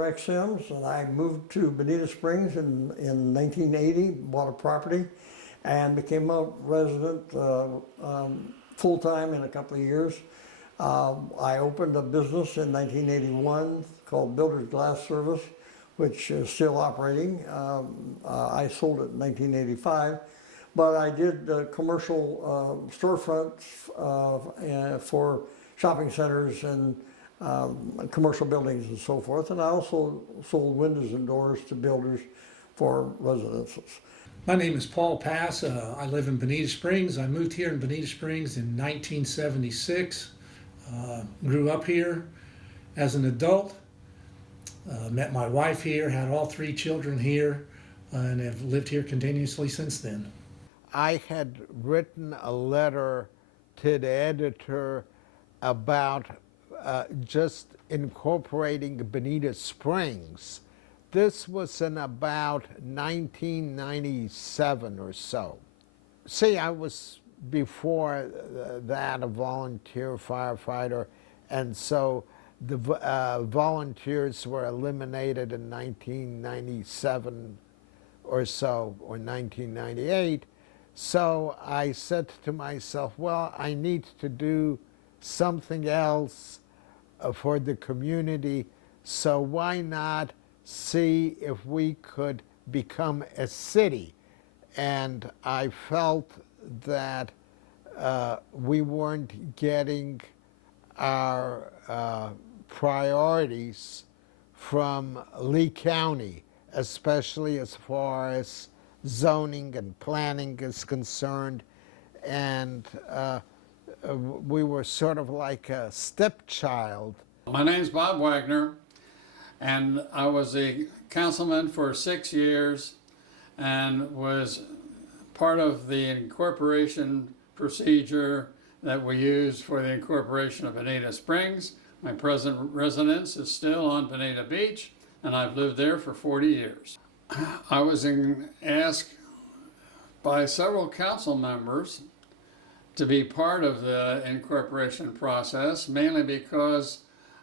Rex Sims, and I moved to Bonita Springs in 1980, bought a property, and became a resident full-time in a couple of years. I opened a business in 1981 called Builder's Glass Service, which is still operating. I sold it in 1985, but I did commercial storefronts for shopping centers and commercial buildings and so forth. And I also sold windows and doors to builders for residences. My name is Paul Pass. I live in Bonita Springs. I moved here in Bonita Springs in 1976. Grew up here as an adult. Met my wife here, had all 3 children here, and have lived here continuously since then. I had written a letter to the editor about just incorporating Bonita Springs. This was in about 1997 or so. See, I was before that a volunteer firefighter, and so the volunteers were eliminated in 1997 or so, or 1998. So I said to myself, well, I need to do something else for the community, so why not see if we could become a city? And I felt that we weren't getting our priorities from Lee County, especially as far as zoning and planning is concerned. And we were sort of like a stepchild. My name's Bob Wagner, and I was a councilman for 6 years and was part of the incorporation procedure that we used for the incorporation of Bonita Springs. My present residence is still on Bonita Beach, and I've lived there for 40 years. I was asked by several council members to be part of the incorporation process, mainly because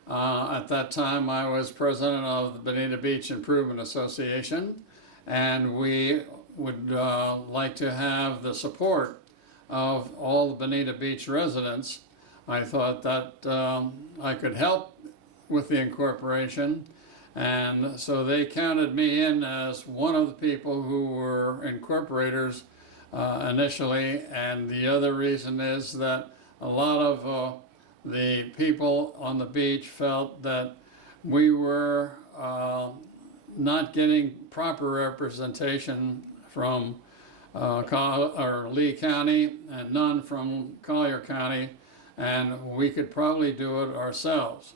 at that time I was president of the Bonita Beach Improvement Association, and we would like to have the support of all the Bonita Beach residents. I thought that I could help with the incorporation, and so they counted me in as one of the people who were incorporators initially. And the other reason is that a lot of the people on the beach felt that we were not getting proper representation from Lee County and none from Collier County, and we could probably do it ourselves.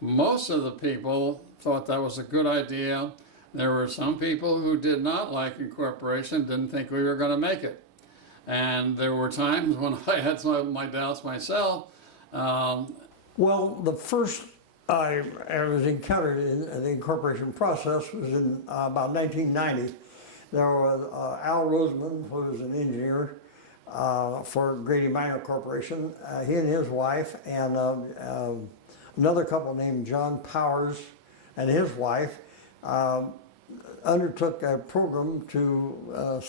Most of the people thought that was a good idea. There were some people who did not like incorporation, didn't think we were going to make it. And there were times when I had some of my doubts myself. Well, the first I was encountered in the incorporation process was in about 1990. There was Al Roseman, who was an engineer for Grady Minor Corporation. He and his wife, and another couple named John Powers and his wife undertook a program to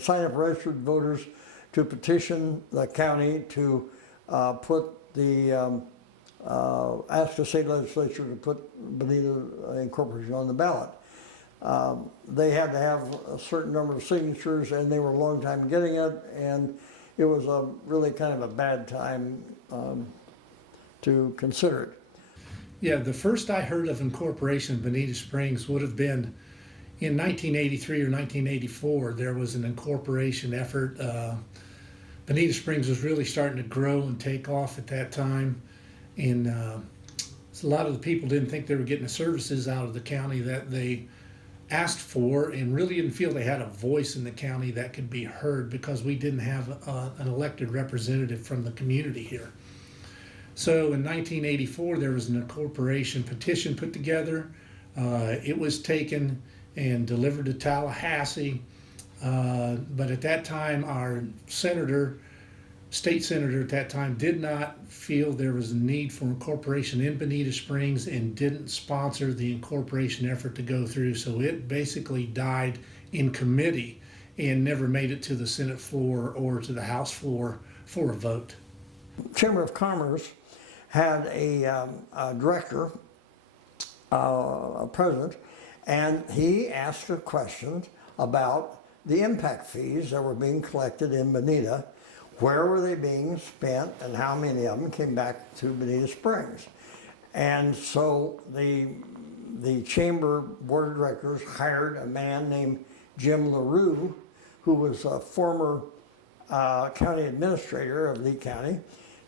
sign up registered voters to petition the county to put the ask the state legislature to put Bonita Incorporation on the ballot. They had to have a certain number of signatures, and they were a long time getting it, and it was a really kind of a bad time to consider it. Yeah, the first I heard of incorporation in Bonita Springs would have been in 1983 or 1984. There was an incorporation effort. Bonita Springs was really starting to grow and take off at that time, and a lot of the people didn't think they were getting the services out of the county that they asked for, and really didn't feel they had a voice in the county that could be heard because we didn't have an elected representative from the community here. So in 1984, there was an incorporation petition put together. It was taken and delivered to Tallahassee, but at that time our senator state senator at that time did not feel there was a need for incorporation in Bonita Springs and didn't sponsor the incorporation effort to go through. So it basically died in committee and never made it to the Senate floor or to the House floor for a vote. Chamber of Commerce had a director, a president, and he asked a question about the impact fees that were being collected in Bonita. Where were they being spent and how many of them came back to Bonita Springs? And so the chamber board of directors hired a man named Jim LaRue, who was a former county administrator of Lee County,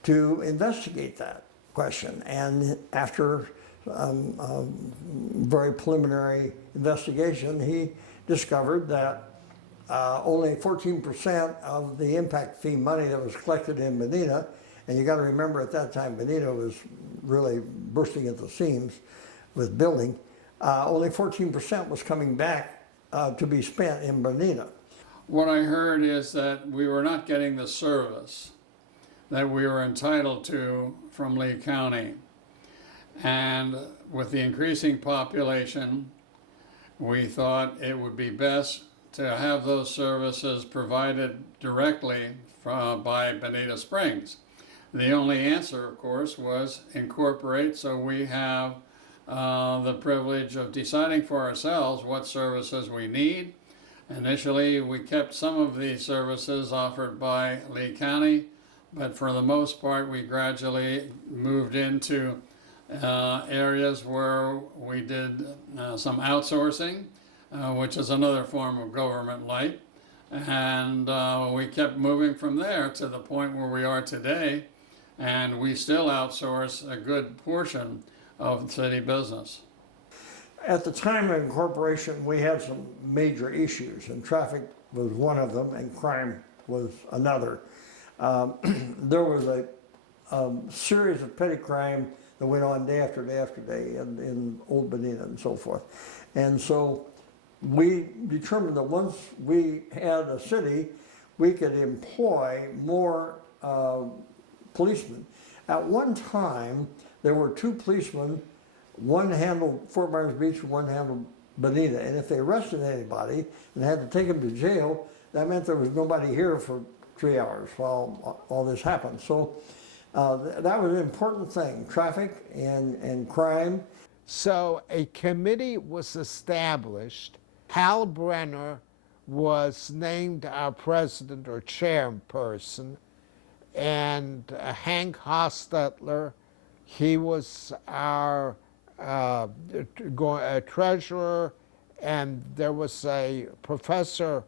to investigate that question. And after very preliminary investigation, he discovered that only 14% of the impact fee money that was collected in Bonita, and you got to remember at that time Bonita was really bursting at the seams with building, only 14% was coming back to be spent in Bonita. What I heard is that we were not getting the service that we were entitled to from Lee County. And with the increasing population, we thought it would be best to have those services provided directly by Bonita Springs. The only answer, of course, was incorporate, so we have the privilege of deciding for ourselves what services we need. Initially, we kept some of the services offered by Lee County, but for the most part, we gradually moved into areas where we did some outsourcing, which is another form of government-like, and we kept moving from there to the point where we are today, and we still outsource a good portion of city business. At the time of incorporation, we had some major issues, and traffic was one of them, and crime was another. There was a series of petty crime that went on day after day after day in Old Bonita and so forth. And so we determined that once we had a city, we could employ more policemen. At one time, there were 2 policemen. One handled Fort Myers Beach and one handled Bonita. And if they arrested anybody and had to take them to jail, that meant there was nobody here for 3 hours while all this happened. So that was an important thing, traffic and crime. So a committee was established. Hal Brenner was named our president or chairperson, and Hank Hostetler, he was our treasurer, and there was a professor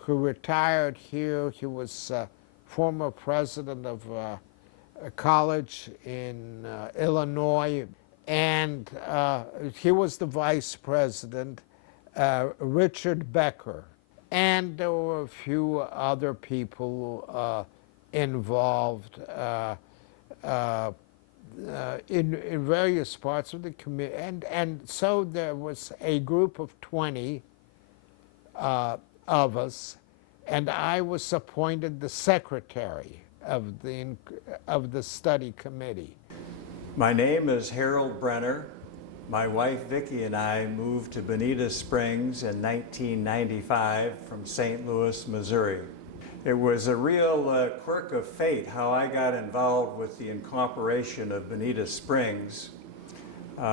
who retired here. He was former president of a college in Illinois, and he was the vice president, Richard Becker. And there were a few other people involved in various parts of the community. And so there was a group of 20 of us, and I was appointed the secretary of the study committee. My name is Harold Brenner. My wife Vicki and I moved to Bonita Springs in 1995 from St. Louis, Missouri. It was a real quirk of fate how I got involved with the incorporation of Bonita Springs.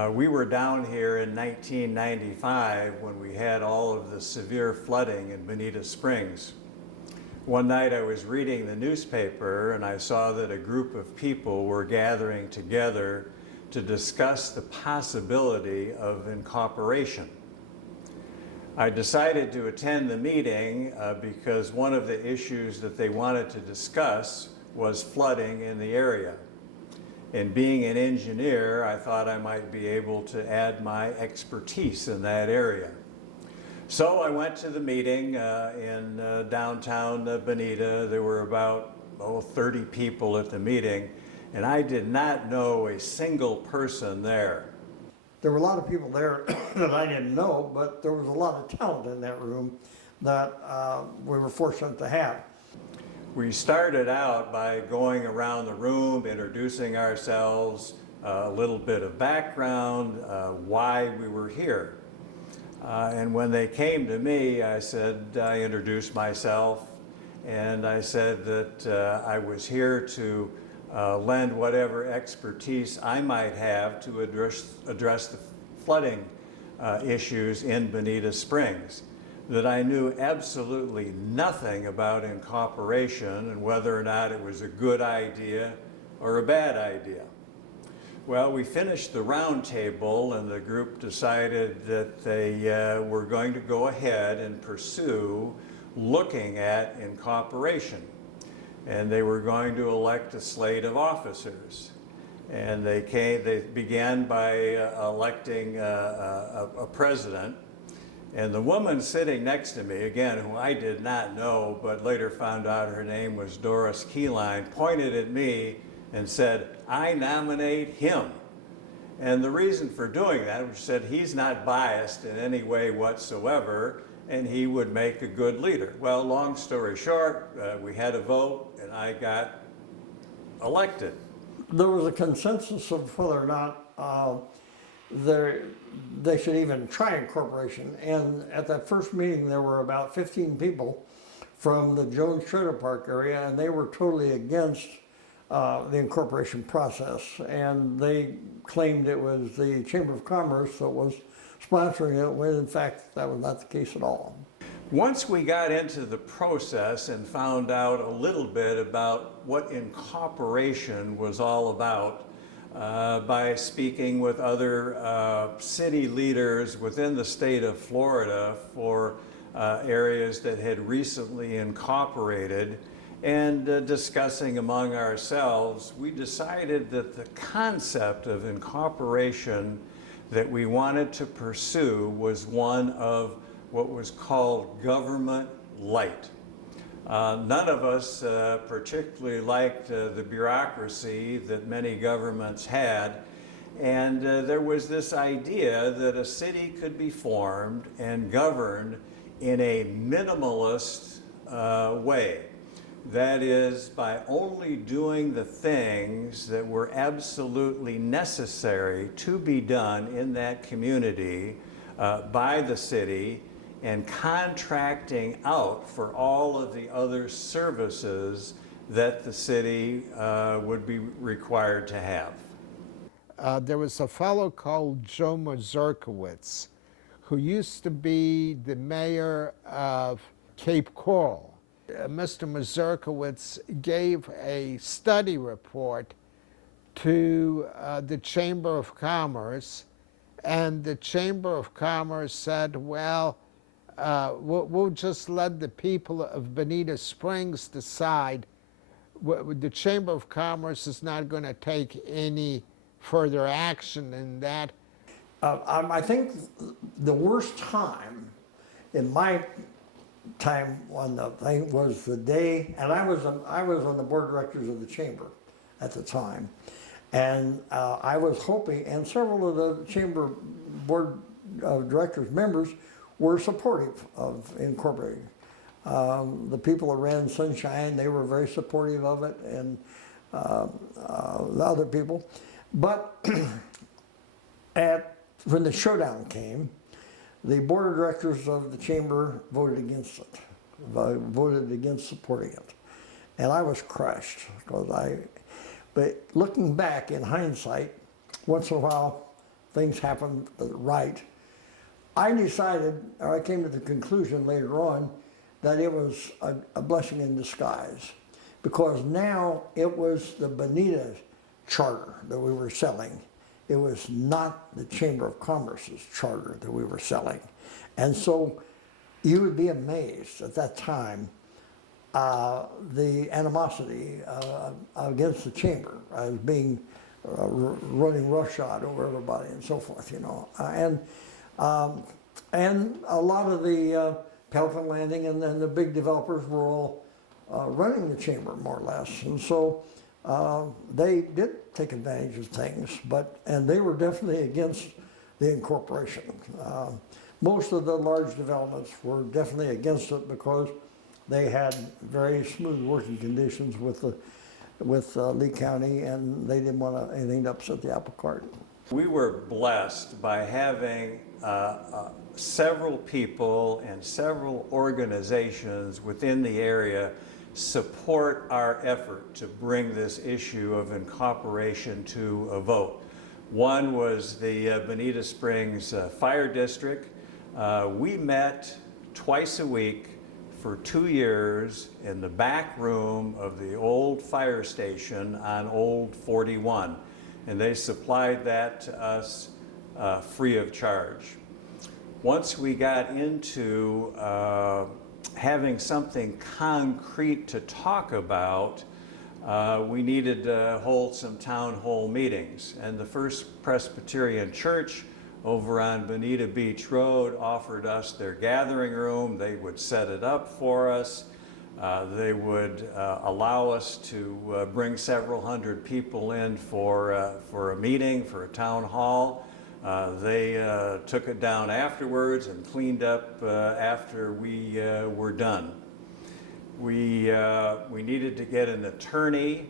We were down here in 1995 when we had all of the severe flooding in Bonita Springs. One night I was reading the newspaper and I saw that a group of people were gathering together to discuss the possibility of incorporation. I decided to attend the meeting because one of the issues that they wanted to discuss was flooding in the area. And being an engineer, I thought I might be able to add my expertise in that area. So I went to the meeting in downtown Bonita. There were about 30 people at the meeting, and I did not know a single person there. There were a lot of people there that I didn't know, but there was a lot of talent in that room that we were fortunate to have. We started out by going around the room, introducing ourselves, a little bit of background, why we were here. And when they came to me, I introduced myself, and I said that I was here to lend whatever expertise I might have to address the flooding issues in Bonita Springs, that I knew absolutely nothing about incorporation and whether or not it was a good idea or a bad idea. Well, we finished the round table and the group decided that they were going to go ahead and pursue looking at incorporation. And they were going to elect a slate of officers. And they began by electing a president. And the woman sitting next to me, again, who I did not know, but later found out her name was Doris Keyline, pointed at me and said, "I nominate him." And the reason for doing that was said he's not biased in any way whatsoever, and he would make a good leader. Well, long story short, we had a vote, and I got elected. There was a consensus of whether or not they should even try incorporation. And at that first meeting, there were about 15 people from the Jones Trailer Park area, and they were totally against the incorporation process. And they claimed it was the Chamber of Commerce that was sponsoring it, when in fact that was not the case at all. Once we got into the process and found out a little bit about what incorporation was all about, by speaking with other city leaders within the state of Florida for areas that had recently incorporated, and discussing among ourselves, we decided that the concept of incorporation that we wanted to pursue was one of what was called government light. None of us particularly liked the bureaucracy that many governments had, and there was this idea that a city could be formed and governed in a minimalist way. That is, by only doing the things that were absolutely necessary to be done in that community by the city, and contracting out for all of the other services that the city would be required to have. There was a fellow called Joe Mazurkowitz, who used to be the mayor of Cape Coral. Mr. Mazurkowitz gave a study report to the Chamber of Commerce, and the Chamber of Commerce said, well, we'll just let the people of Bonita Springs decide. The Chamber of Commerce is not going to take any further action in that. I think the worst time in my time on the thing was the day, and I was on the board of directors of the chamber at the time, and I was hoping, and several of the chamber board of directors members were supportive of incorporating. The people that ran Sunshine, they were very supportive of it, and the other people. But when the showdown came, the board of directors of the chamber voted against it, voted against supporting it. And I was crushed, but looking back in hindsight, once in a while things happen right. I decided, or I came to the conclusion later on, that it was a blessing in disguise, because now it was the Bonita charter that we were selling. It was not the Chamber of Commerce's charter that we were selling. And so you would be amazed at that time, the animosity against the chamber as being running roughshod over everybody and so forth, you know. And a lot of the Pelican Landing and then the big developers were all running the chamber more or less. And so they did take advantage of things, and they were definitely against the incorporation. Most of the large developments were definitely against it because They had very smooth working conditions with Lee County, and they didn't want anything to upset the apple cart. We were blessed by having several people and several organizations within the area support our effort to bring this issue of incorporation to a vote. One was the Bonita Springs Fire District. We met twice a week for 2 years in the back room of the old fire station on Old 41, and they supplied that to us free of charge. Once we got into having something concrete to talk about, we needed to hold some town hall meetings. And the First Presbyterian Church over on Bonita Beach Road offered us their gathering room. They would set it up for us. They would allow us to bring several hundred people in for a meeting, for a town hall. They took it down afterwards and cleaned up after we were done. We needed to get an attorney,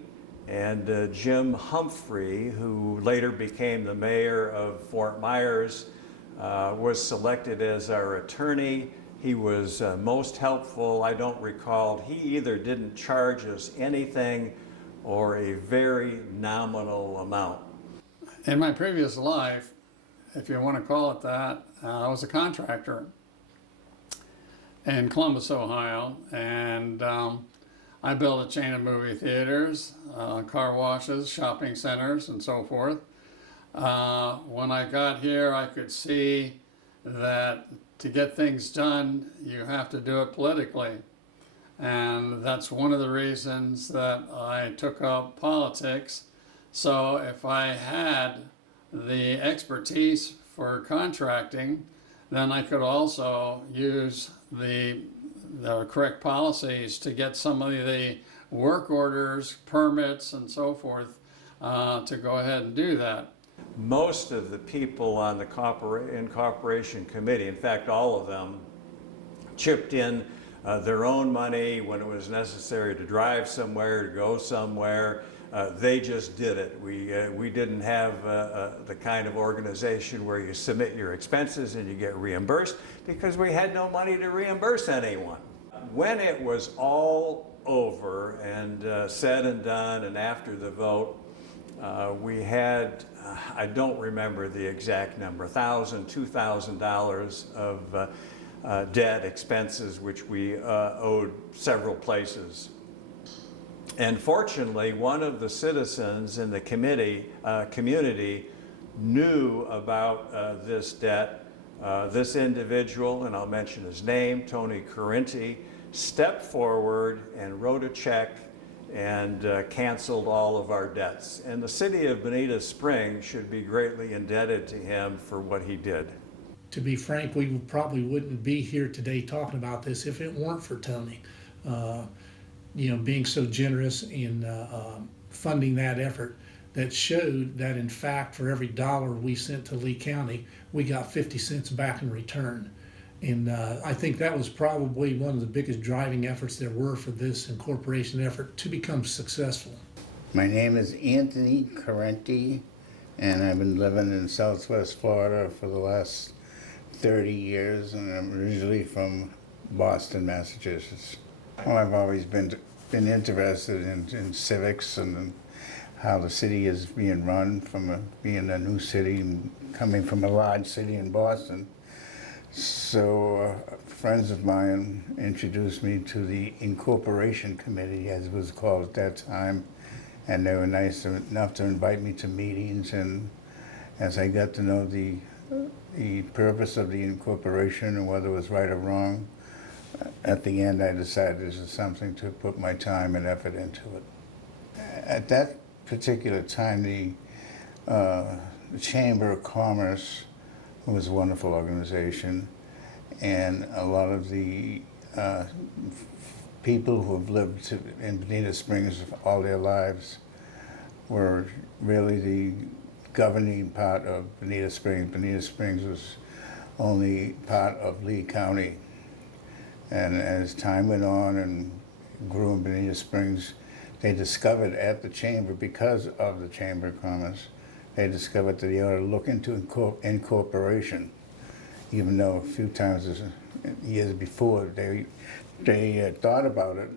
and Jim Humphrey, who later became the mayor of Fort Myers, was selected as our attorney. He was most helpful. I don't recall, he either didn't charge us anything or a very nominal amount. In my previous life, if you want to call it that, I was a contractor in Columbus, Ohio, and I built a chain of movie theaters, car washes, shopping centers, and so forth. When I got here, I could see that to get things done, you have to do it politically. And that's one of the reasons that I took up politics. So if I had the expertise for contracting, then I could also use the correct policies to get some of the work orders, permits, and so forth to go ahead and do that. Most of the people on the Incorporation Committee, in fact all of them, chipped in their own money when it was necessary to drive somewhere, to go somewhere. They just did it. We didn't have the kind of organization where you submit your expenses and you get reimbursed, because we had no money to reimburse anyone. When it was all over and said and done, and after the vote, we had, I don't remember the exact number, $1,000, $2,000 of debt expenses, which we owed several places. And fortunately, one of the citizens in the community knew about this debt. This individual, and I'll mention his name, Tony Correnti, stepped forward and wrote a check and canceled all of our debts. And the city of Bonita Springs should be greatly indebted to him for what he did. To be frank, we probably wouldn't be here today talking about this if it weren't for Tony. You know, being so generous in funding that effort, that showed that in fact for every dollar we sent to Lee County, we got 50 cents back in return. And I think that was probably one of the biggest driving efforts there were for this incorporation effort to become successful. My name is Anthony Correnti, and I've been living in Southwest Florida for the last 30 years, and I'm originally from Boston, Massachusetts. Well, I've always been interested in civics and how the city is being run from being a new city and coming from a large city in Boston. So friends of mine introduced me to the Incorporation Committee, as it was called at that time, and they were nice enough to invite me to meetings. And as I got to know the purpose of the incorporation and whether it was right or wrong, at the end I decided this is something to put my time and effort into it. At that particular time, the Chamber of Commerce was a wonderful organization, and a lot of the people who have lived in Bonita Springs all their lives were really the governing part of Bonita Springs. Bonita Springs was only part of Lee County, And as time went on and grew in Bonita Springs, they discovered at the chamber, because of the Chamber of Commerce, they discovered that they ought to look into incorporation, even though a few times years before they thought about it,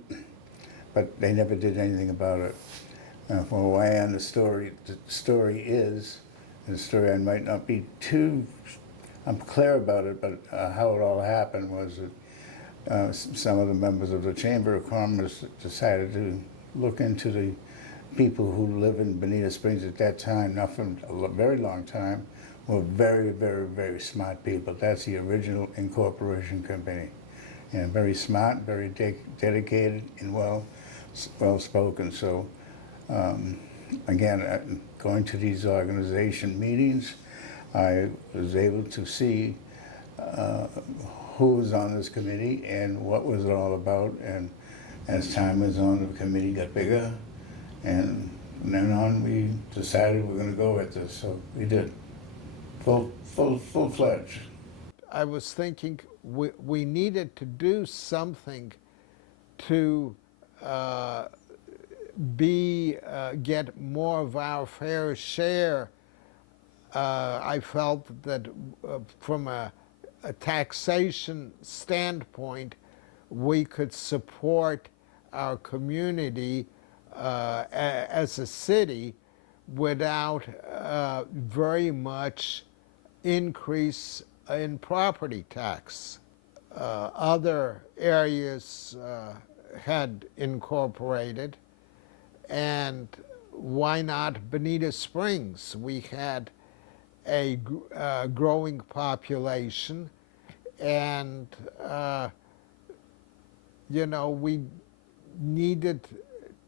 but they never did anything about it. From what I understand, the story is, and the story I might not be too, I'm clear about it, but how it all happened was that some of the members of the Chamber of Commerce decided to look into the people who live in Bonita Springs at that time, not from a very long time, were very, very, very smart people. That's the original Incorporation company. And very smart, very dedicated, and well-spoken. So, again, going to these organization meetings, I was able to see who was on this committee and what was it all about. And as time went on, the committee got bigger. And from then on, we decided we're going to go at this. So we did, full-fledged. I was thinking we needed to do something to get more of our fair share. I felt that from a taxation standpoint, we could support our community as a city without very much increase in property tax. Other areas had incorporated, and why not Bonita Springs? We had a growing population, and you know, we needed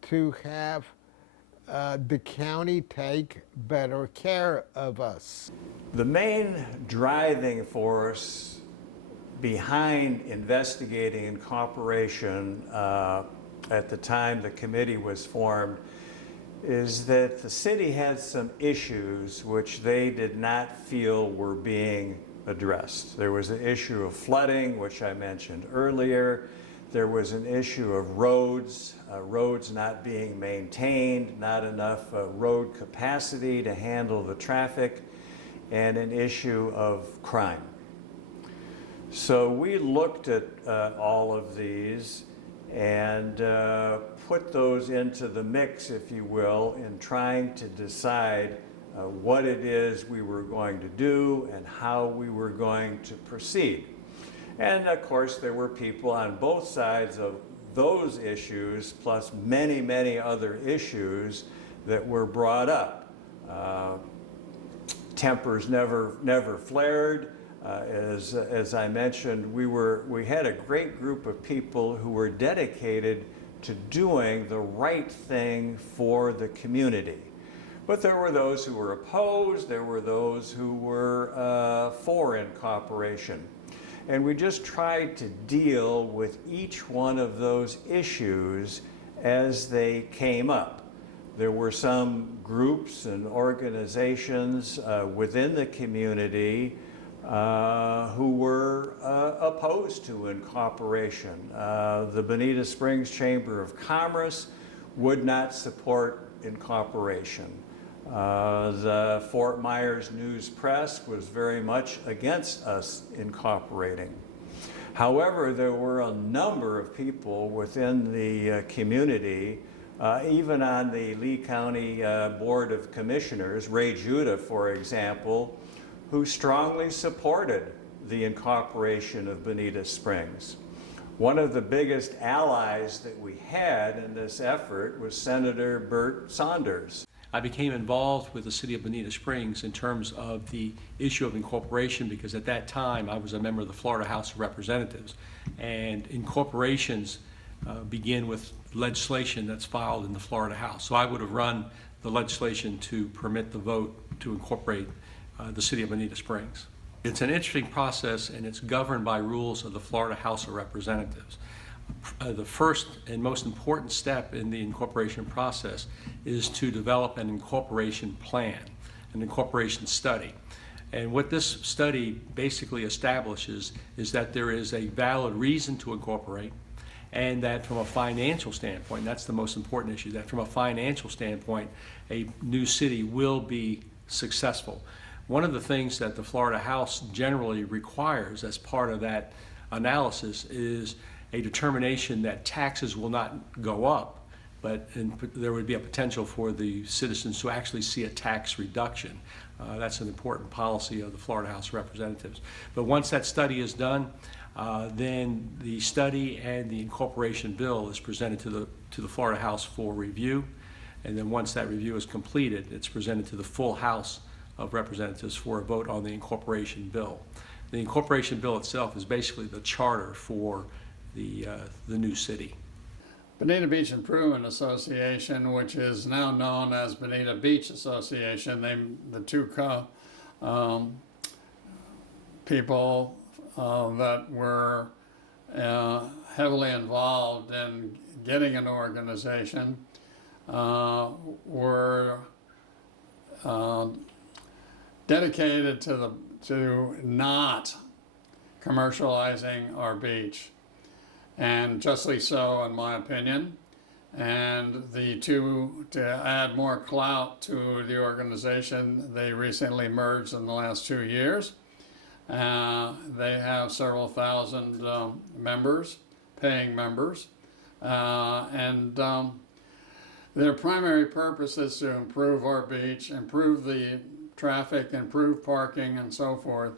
to have the county take better care of us. The main driving force behind investigating incorporation at the time the committee was formed is that the city had some issues which they did not feel were being addressed. There was an issue of flooding, which I mentioned earlier. There was an issue of roads not being maintained, not enough road capacity to handle the traffic, and an issue of crime. So we looked at all of these and put those into the mix, if you will, in trying to decide what it is we were going to do and how we were going to proceed. And of course, there were people on both sides of those issues, plus many, many other issues that were brought up. Tempers never flared. As I mentioned, we had a great group of people who were dedicated to doing the right thing for the community. But there were those who were opposed, there were those who were for incorporation. And we just tried to deal with each one of those issues as they came up. There were some groups and organizations within the community who were opposed to incorporation. The Bonita Springs Chamber of Commerce would not support incorporation. The Fort Myers News Press was very much against us incorporating. However, there were a number of people within the community, even on the Lee County Board of Commissioners, Ray Judah, for example, who strongly supported the incorporation of Bonita Springs. One of the biggest allies that we had in this effort was Senator Bert Saunders. I became involved with the city of Bonita Springs in terms of the issue of incorporation because at that time I was a member of the Florida House of Representatives, and incorporations begin with legislation that's filed in the Florida House. So I would have run the legislation to permit the vote to incorporate the city of Bonita Springs. It's an interesting process, and it's governed by rules of the Florida House of Representatives. The first and most important step in the incorporation process is to develop an incorporation plan, an incorporation study. And what this study basically establishes is that there is a valid reason to incorporate, and that from a financial standpoint, that's the most important issue, that from a financial standpoint, a new city will be successful. One of the things that the Florida House generally requires as part of that analysis is a determination that taxes will not go up, but there would be a potential for the citizens to actually see a tax reduction. That's an important policy of the Florida House of Representatives. But once that study is done, then the study and the incorporation bill is presented to the Florida House for review. And then once that review is completed, it's presented to the full House of Representatives for a vote on the incorporation bill. The incorporation bill itself is basically the charter for the new city. Bonita Beach Improvement Association, which is now known as Bonita Beach Association, the two people that were heavily involved in getting an organization were dedicated to not commercializing our beach, and justly so in my opinion. And the two, to add more clout to the organization, they recently merged in the last 2 years. They have several thousand members, paying members, and their primary purpose is to improve our beach, improve the traffic, improve parking, and so forth.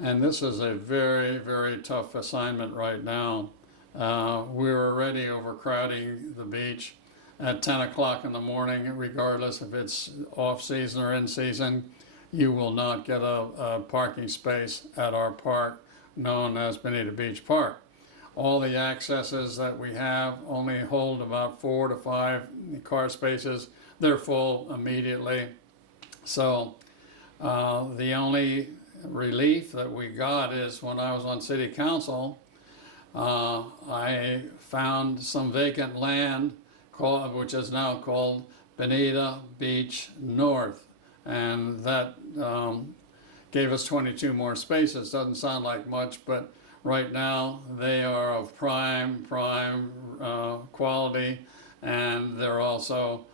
And this is a very, very tough assignment right now. We're already overcrowding the beach at 10 o'clock in the morning, regardless if it's off-season or in-season. You will not get a parking space at our park, known as Bonita Beach Park. All the accesses that we have only hold about 4 to 5 car spaces. They're full immediately. So the only relief that we got is when I was on city council, I found some vacant land which is now called Bonita Beach North, and that gave us 22 more spaces. Doesn't sound like much, but right now they are of prime quality, and they're also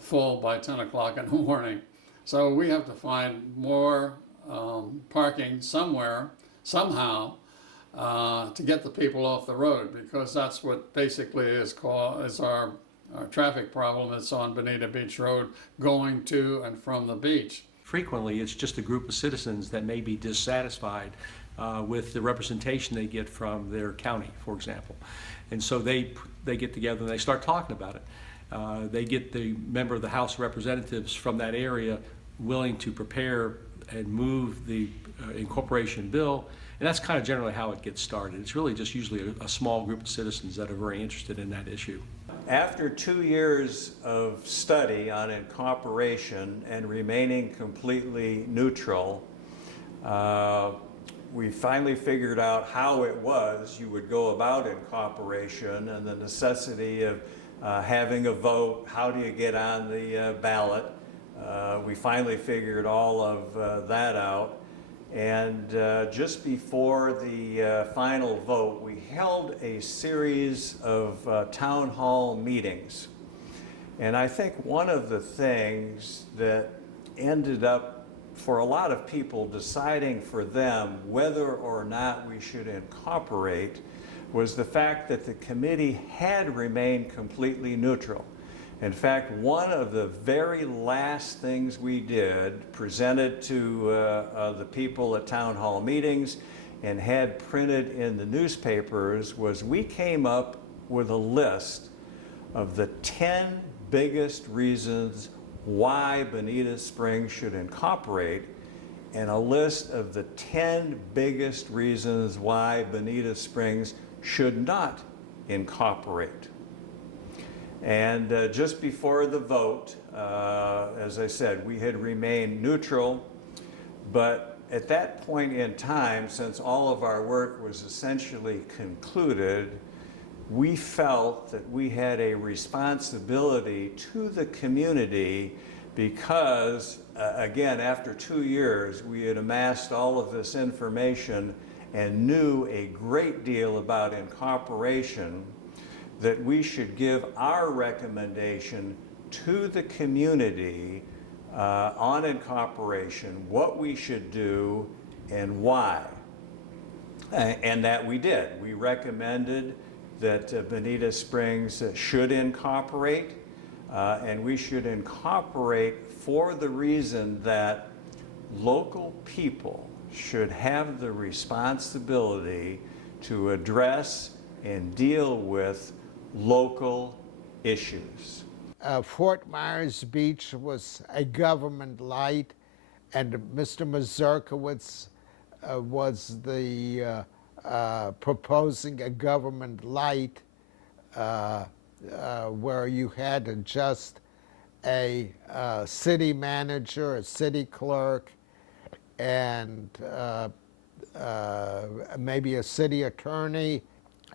full by 10 o'clock in the morning. So we have to find more parking somewhere, somehow, to get the people off the road, because that's what basically is our traffic problem that's on Bonita Beach Road going to and from the beach. Frequently, it's just a group of citizens that may be dissatisfied with the representation they get from their county, for example. And so they get together and they start talking about it. They get the member of the House of Representatives from that area willing to prepare and move the incorporation bill. And that's kind of generally how it gets started. It's really just usually a small group of citizens that are very interested in that issue. After 2 years of study on incorporation and remaining completely neutral, we finally figured out how it was you would go about incorporation and the necessity of having a vote. How do you get on the ballot? We finally figured all of that out. And just before the final vote, we held a series of town hall meetings. And I think one of the things that ended up, for a lot of people, deciding for them whether or not we should incorporate was the fact that the committee had remained completely neutral. In fact, one of the very last things we did, presented to the people at town hall meetings and had printed in the newspapers, was we came up with a list of the 10 biggest reasons why Bonita Springs should incorporate, and a list of the 10 biggest reasons why Bonita Springs should not incorporate. And just before the vote, as I said, we had remained neutral, but at that point in time, since all of our work was essentially concluded, we felt that we had a responsibility to the community, because again, after 2 years, we had amassed all of this information and knew a great deal about incorporation, that we should give our recommendation to the community on incorporation, what we should do and why. And that we did. We recommended that Bonita Springs should incorporate, and we should incorporate for the reason that local people should have the responsibility to address and deal with local issues. Fort Myers Beach was a government light, and Mr. Mazurkowitz was the proposing a government light where you had just a city manager, a city clerk, and maybe a city attorney,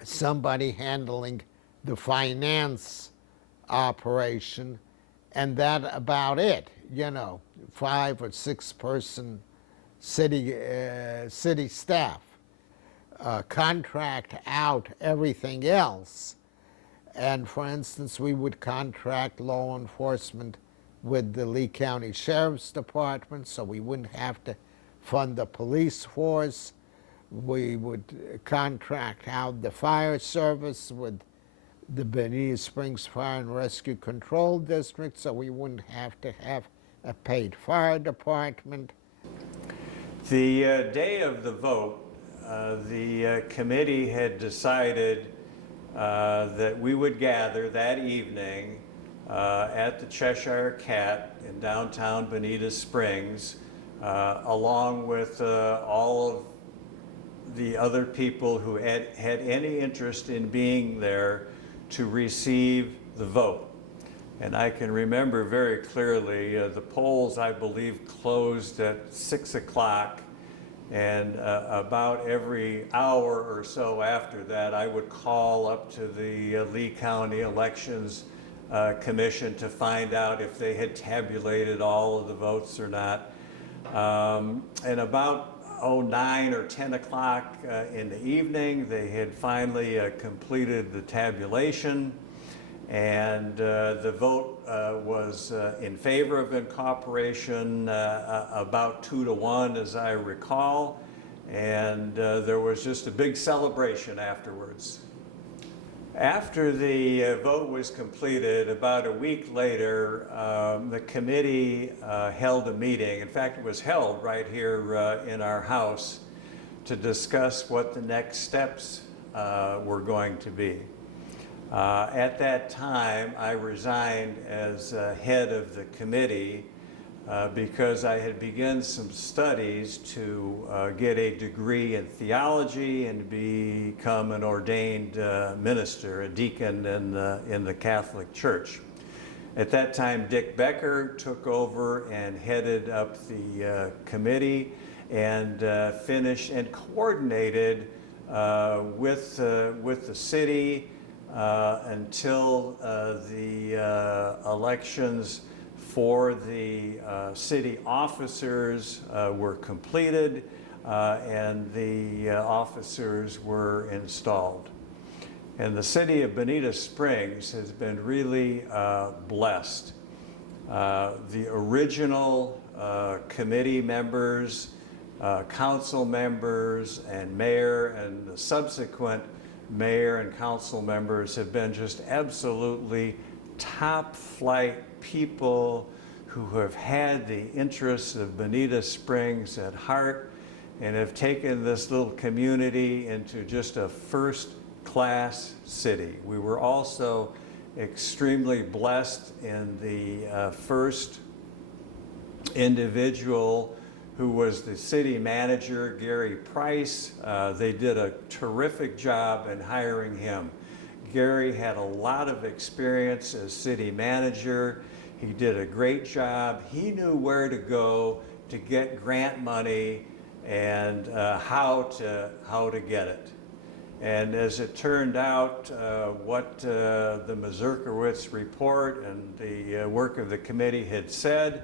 somebody handling the finance operation, and that about it. You know, 5 or 6 person city staff. Contract out everything else. And for instance, we would contract law enforcement with the Lee County Sheriff's Department, so we wouldn't have to fund the police force. We would contract out the fire service with the Bonita Springs Fire and Rescue Control District, so we wouldn't have to have a paid fire department. The day of the vote, the committee had decided that we would gather that evening at the Cheshire Cat in downtown Bonita Springs, along with all of the other people who had any interest in being there to receive the vote. And I can remember very clearly, the polls, I believe, closed at 6 o'clock, and about every hour or so after that, I would call up to the Lee County Elections Commission to find out if they had tabulated all of the votes or not. And about 9 or 10 o'clock in the evening, they had finally completed the tabulation, and the vote was in favor of incorporation, about 2 to 1 as I recall, and there was just a big celebration afterwards. After the vote was completed, about a week later, the committee held a meeting. In fact, it was held right here in our house to discuss what the next steps were going to be. At that time, I resigned as head of the committee because I had begun some studies to get a degree in theology and become an ordained minister, a deacon in the Catholic Church. At that time, Dick Becker took over and headed up the committee and finished and coordinated with the city until the elections for the city officers were completed and the officers were installed. And the city of Bonita Springs has been really blessed. The original committee members, council members, and mayor, and the subsequent mayor and council members have been just absolutely top-flight people who have had the interests of Bonita Springs at heart and have taken this little community into just a first-class city. We were also extremely blessed in the first individual who was the city manager, Gary Price. They did a terrific job in hiring him. Gary had a lot of experience as city manager. He did a great job. He knew where to go to get grant money and how to get it. And as it turned out, what the Mazurkowitz report and the work of the committee had said,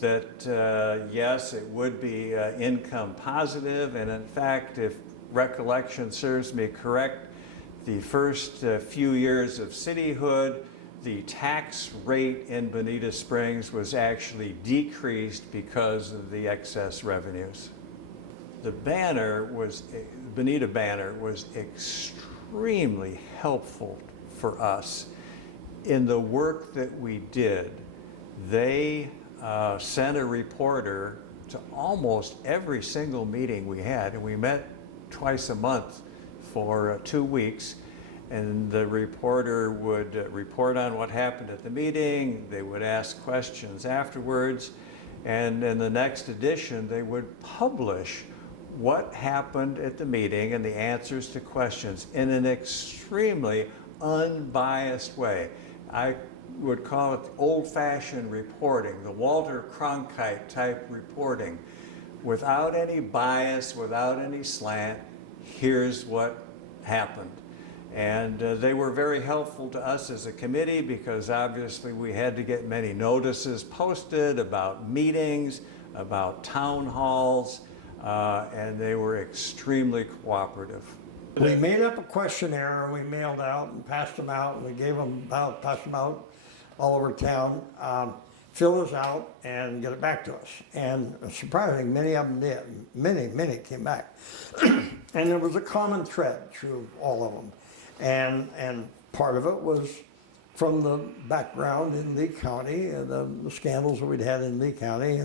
that yes, it would be income positive, and in fact, if recollection serves me correct, the first few years of cityhood, the tax rate in Bonita Springs was actually decreased because of the excess revenues. The banner was, Bonita banner was extremely helpful for us in the work that we did. They sent a reporter to almost every single meeting we had, and we met twice a month for 2 weeks. And the reporter would report on what happened at the meeting. They would ask questions afterwards. And in the next edition, they would publish what happened at the meeting and the answers to questions in an extremely unbiased way. I would call it old-fashioned reporting, the Walter Cronkite type reporting, without any bias, without any slant. Here's what happened. And they were very helpful to us as a committee because obviously we had to get many notices posted about meetings, about town halls, and they were extremely cooperative. We made up a questionnaire and we mailed out and passed them out, and we gave them out, passed them out all over town. Fill this out and get it back to us. And surprisingly, many of them did. Many came back. And there was a common thread through all of them. And part of it was from the background in Lee County, the scandals that we'd had in Lee County,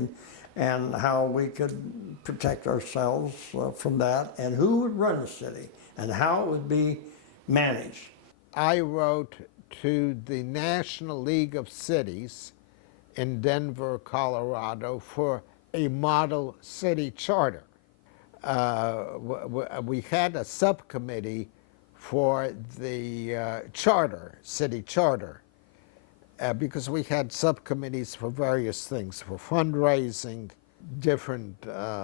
and how we could protect ourselves from that, and who would run the city, and how it would be managed. I wrote to the National League of Cities in Denver, Colorado, for a model city charter. We had a subcommittee for the city charter, because we had subcommittees for various things, for fundraising, different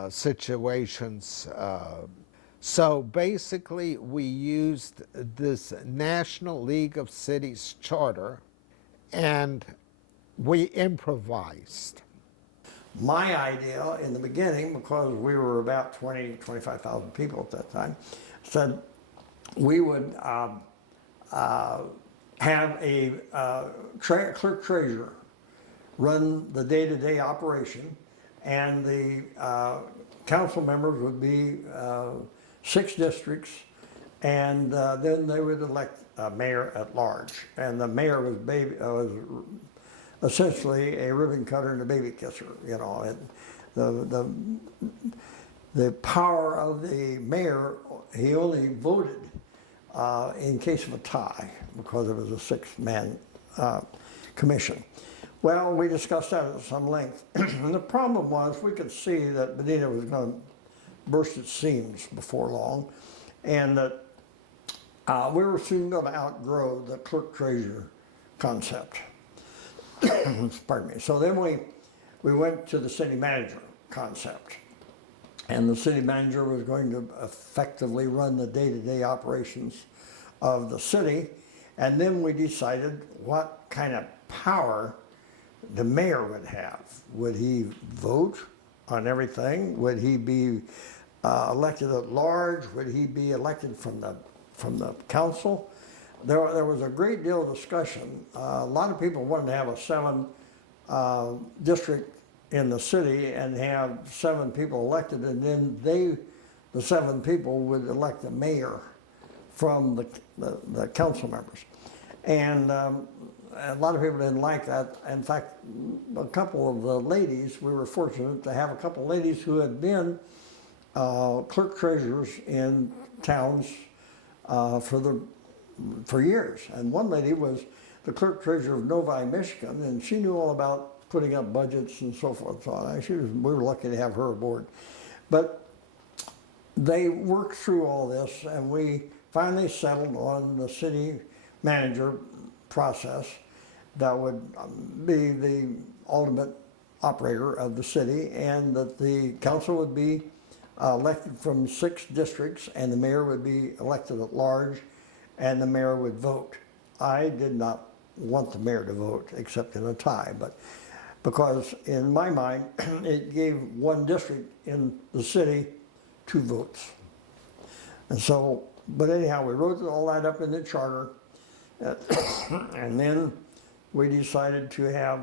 situations. So basically, we used this National League of Cities charter, and we improvised. My idea in the beginning, because we were about 25,000 people at that time, said we would have a clerk treasurer run the day-to-day operation, and the council members would be 6 districts, and then they would elect a mayor at large. And the mayor was essentially a ribbon cutter and a baby kisser, you know. The power of the mayor, he only voted in case of a tie, because it was a 6-man commission. Well, we discussed that at some length. And the problem was we could see that Bonita was going to burst its seams before long, and that we were soon going to outgrow the clerk-treasurer concept. Pardon me. So then we went to the city manager concept. And the city manager was going to effectively run the day-to-day operations of the city. And then we decided what kind of power the mayor would have. Would he vote on everything? Would he be elected at large? Would he be elected from the council? There was a great deal of discussion. A lot of people wanted to have a 7 district in the city and have 7 people elected, and then the 7 people would elect the mayor from the council members. And a lot of people didn't like that. In fact, a couple of the ladies, we were fortunate to have a couple of ladies who had been clerk treasurers in towns for years. And one lady was the clerk treasurer of Novi, Michigan, and she knew all about putting up budgets and so forth. So we were lucky to have her aboard. But they worked through all this, and we finally settled on the city manager process that would be the ultimate operator of the city, and that the council would be elected from 6 districts, and the mayor would be elected at large, and the mayor would vote. I did not want the mayor to vote except in a tie, but because in my mind, it gave one district in the city 2 votes. And so, but anyhow, we wrote all that up in the charter, and then we decided to have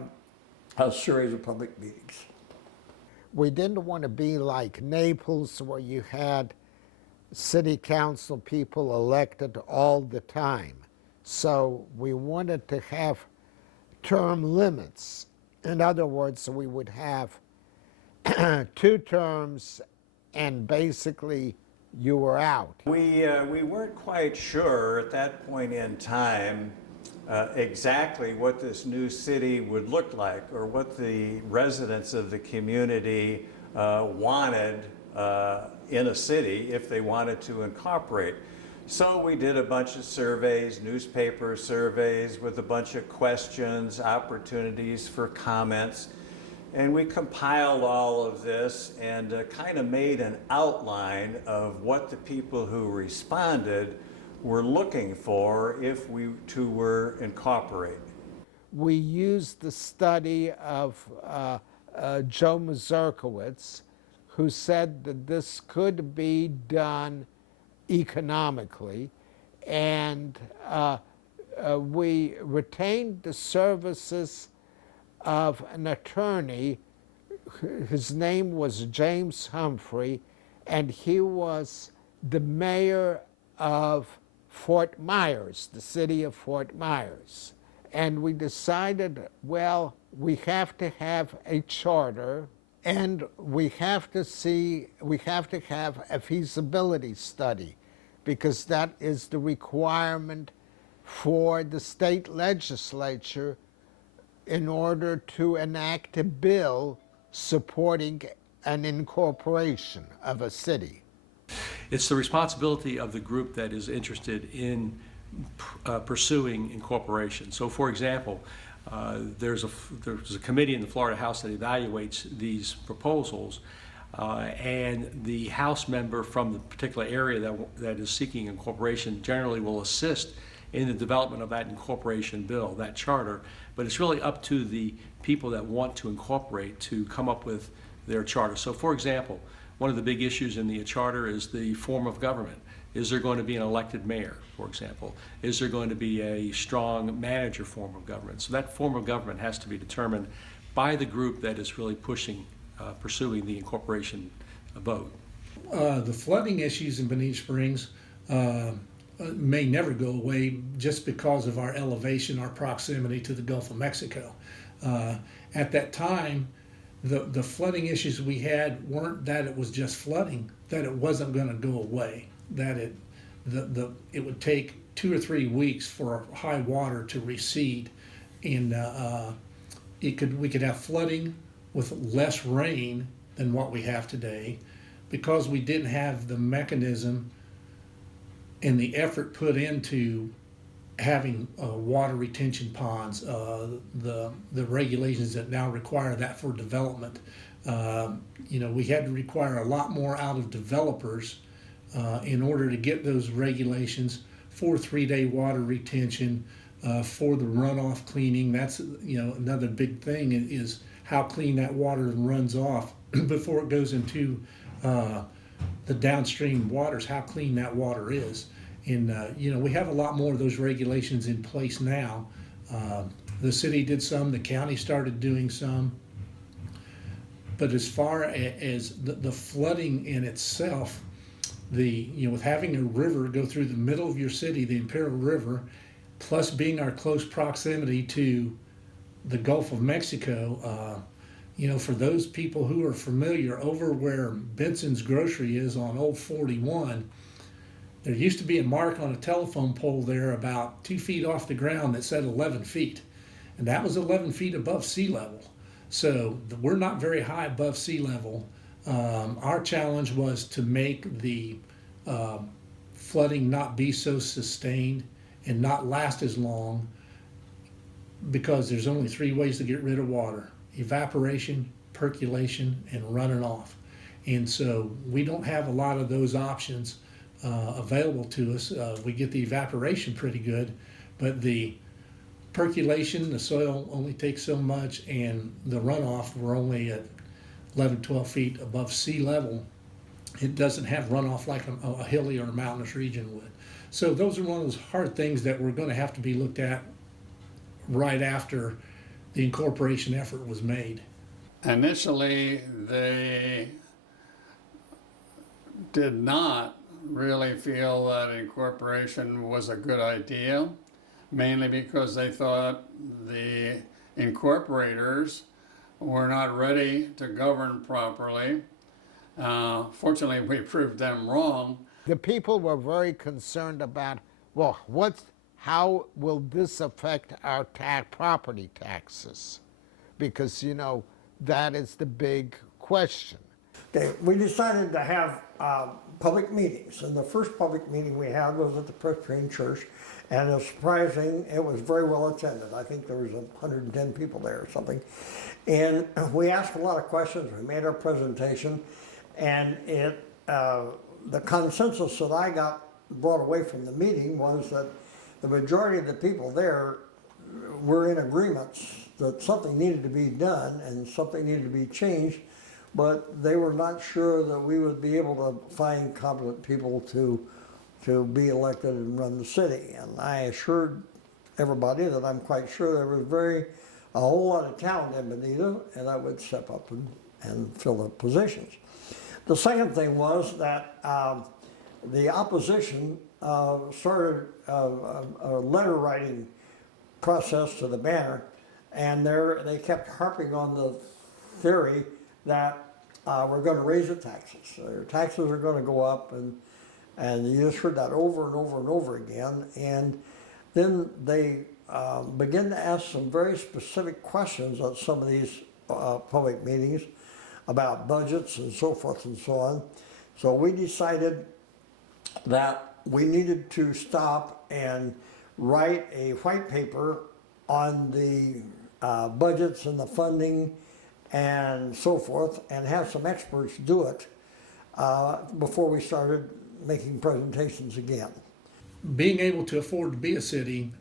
a series of public meetings. We didn't want to be like Naples, where you had city council people elected all the time. So we wanted to have term limits. In other words, we would have 2 terms, and basically you were out. We weren't quite sure at that point in time exactly what this new city would look like, or what the residents of the community wanted in a city if they wanted to incorporate. So we did a bunch of surveys, newspaper surveys with a bunch of questions, opportunities for comments, and we compiled all of this and kind of made an outline of what the people who responded were looking for if we too were incorporated. We used the study of Joe Mazurkowitz, who said that this could be done economically, and we retained the services of an attorney. His name was James Humphrey, and he was the mayor of Fort Myers, the city of Fort Myers. And we decided, well, we have to have a charter, and we have to have a feasibility study, because that is the requirement for the state legislature in order to enact a bill supporting an incorporation of a city. It's the responsibility of the group that is interested in pursuing incorporation. So, for example, there's a committee in the Florida House that evaluates these proposals, and the House member from the particular area that is seeking incorporation generally will assist in the development of that incorporation bill, that charter. But it's really up to the people that want to incorporate to come up with their charter. So, for example, one of the big issues in the charter is the form of government. Is there going to be an elected mayor, for example? Is there going to be a strong manager form of government? So that form of government has to be determined by the group that is really pursuing the incorporation vote. The flooding issues in Bonita Springs may never go away just because of our elevation, our proximity to the Gulf of Mexico. At that time, the flooding issues we had weren't that it was just flooding, that it wasn't going to go away, that it would take 2 or 3 weeks for high water to recede, and we could have flooding with less rain than what we have today, because we didn't have the mechanism and the effort put into having water retention ponds, the regulations that now require that for development. We had to require a lot more out of developers in order to get those regulations for 3-day water retention, for the runoff cleaning. That's another big thing is how clean that water runs off before it goes into the downstream waters, how clean that water is. And we have a lot more of those regulations in place now. The city did some, the county started doing some. But as far as the flooding in itself, with having a river go through the middle of your city, the Imperial River, plus being our close proximity to the Gulf of Mexico, for those people who are familiar, over where Benson's Grocery is on Old 41, there used to be a mark on a telephone pole there about 2 feet off the ground that said 11 feet. And that was 11 feet above sea level. So we're not very high above sea level. Our challenge was to make the flooding not be so sustained and not last as long, because there's only 3 ways to get rid of water: evaporation, percolation, and running off. And so we don't have a lot of those options available to us. We get the evaporation pretty good, but the percolation, the soil only takes so much, and the runoff, we're only at 11, 12 feet above sea level. It doesn't have runoff like a hilly or a mountainous region would. So those are one of those hard things that we're going to have to be looked at right after the incorporation effort was made. Initially, they did not really feel that incorporation was a good idea, mainly because they thought the incorporators were not ready to govern properly. Fortunately, we proved them wrong. The people were very concerned about, well, how will this affect our property taxes? Because, you know, that is the big question. Okay, we decided to have public meetings, and the first public meeting we had was at the Presbyterian Church, and it was surprising, it was very well attended. I think there was 110 people there or something. And we asked a lot of questions, we made our presentation, and the consensus that I got brought away from the meeting was that the majority of the people there were in agreement that something needed to be done and something needed to be changed, but they were not sure that we would be able to find competent people to be elected and run the city. And I assured everybody that I'm quite sure there was a whole lot of talent in Bonita, and I would step up and fill the positions. The second thing was that the opposition started a letter writing process to the banner, and they kept harping on the theory that we're going to raise the taxes. Their taxes are going to go up, and you just heard that over and over and over again. And then they began to ask some very specific questions at some of these public meetings about budgets and so forth and so on. So we decided that we needed to stop and write a white paper on the budgets and the funding and so forth, and have some experts do it before we started making presentations again. Being able to afford to be a city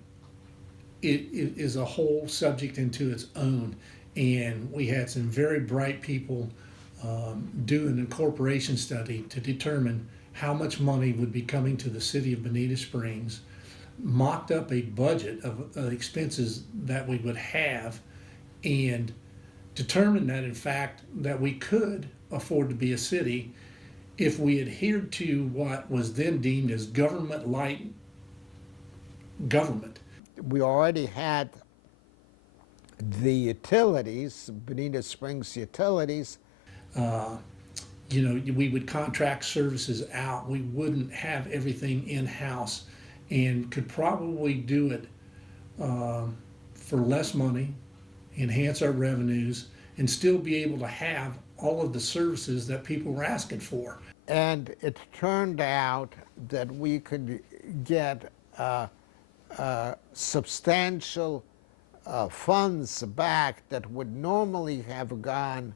it is a whole subject into its own, and we had some very bright people do an incorporation study to determine how much money would be coming to the city of Bonita Springs, mocked up a budget of expenses that we would have, and determined that in fact that we could afford to be a city if we adhered to what was then deemed as government-light government. We already had the utilities, Bonita Springs utilities. You know, we would contract services out. We wouldn't have everything in-house, and could probably do it for less money, enhance our revenues, and still be able to have all of the services that people were asking for. And it turned out that we could get substantial funds back that would normally have gone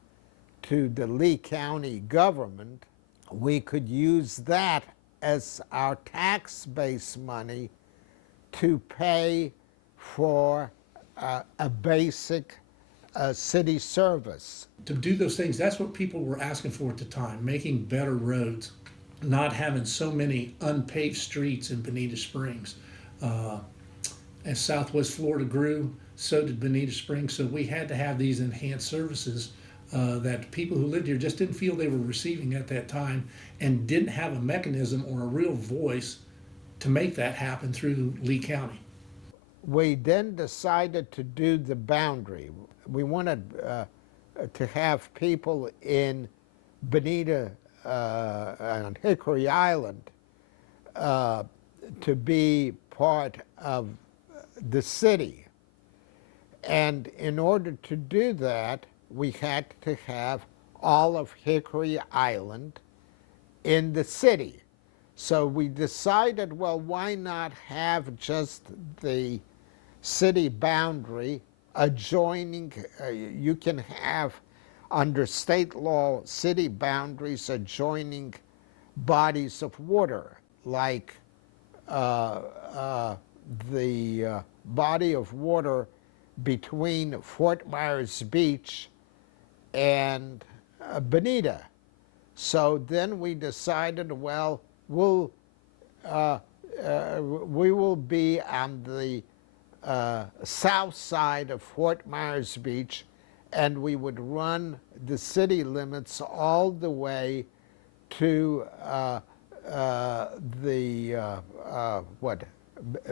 to the Lee County government. We could use that as our tax base money to pay for a basic city service. To do those things, that's what people were asking for at the time, making better roads, not having so many unpaved streets in Bonita Springs. As Southwest Florida grew, so did Bonita Springs, so we had to have these enhanced services that people who lived here just didn't feel they were receiving at that time, and didn't have a mechanism or a real voice to make that happen through Lee County. We then decided to do the boundary. We wanted to have people in Bonita and Hickory Island to be part of the city. And in order to do that, we had to have all of Hickory Island in the city. So we decided, well, why not have just the city boundary adjoining? You can have, under state law, city boundaries adjoining bodies of water, like the body of water between Fort Myers Beach and Bonita. So then we decided, well, we will be on the south side of Fort Myers Beach, and we would run the city limits all the way to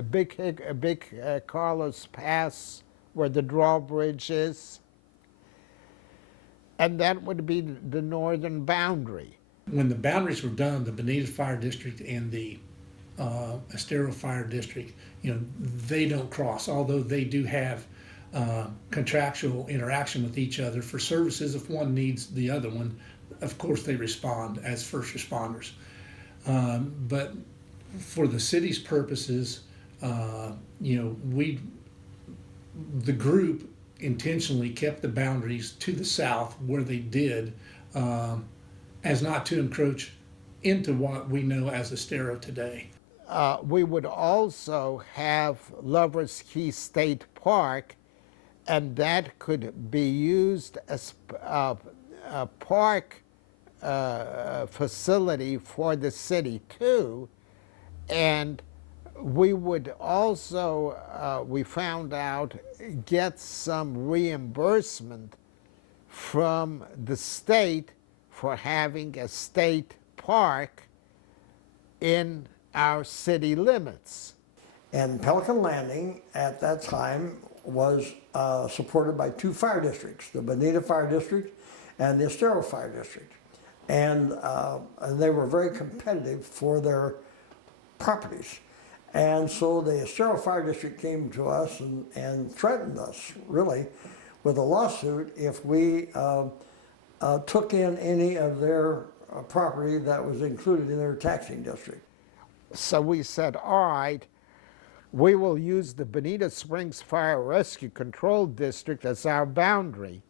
Big Carlos Pass, where the drawbridge is, and that would be the northern boundary. When the boundaries were done, the Bonita Fire District and the Estero Fire District, they don't cross, although they do have contractual interaction with each other for services. If one needs the other one, of course they respond as first responders. But for the city's purposes, the group intentionally kept the boundaries to the south where they did, as not to encroach into what we know as Estero today. We would also have Lover's Key State Park, and that could be used as a park facility for the city too. And we would also, we found out, get some reimbursement from the state for having a state park in our city limits. And Pelican Landing at that time was supported by two fire districts, the Bonita Fire District and the Estero Fire District. And they were very competitive for their properties. And so the Estero Fire District came to us and threatened us, really, with a lawsuit if we took in any of their property that was included in their taxing district. So we said, all right, we will use the Bonita Springs Fire Rescue Control District as our boundary.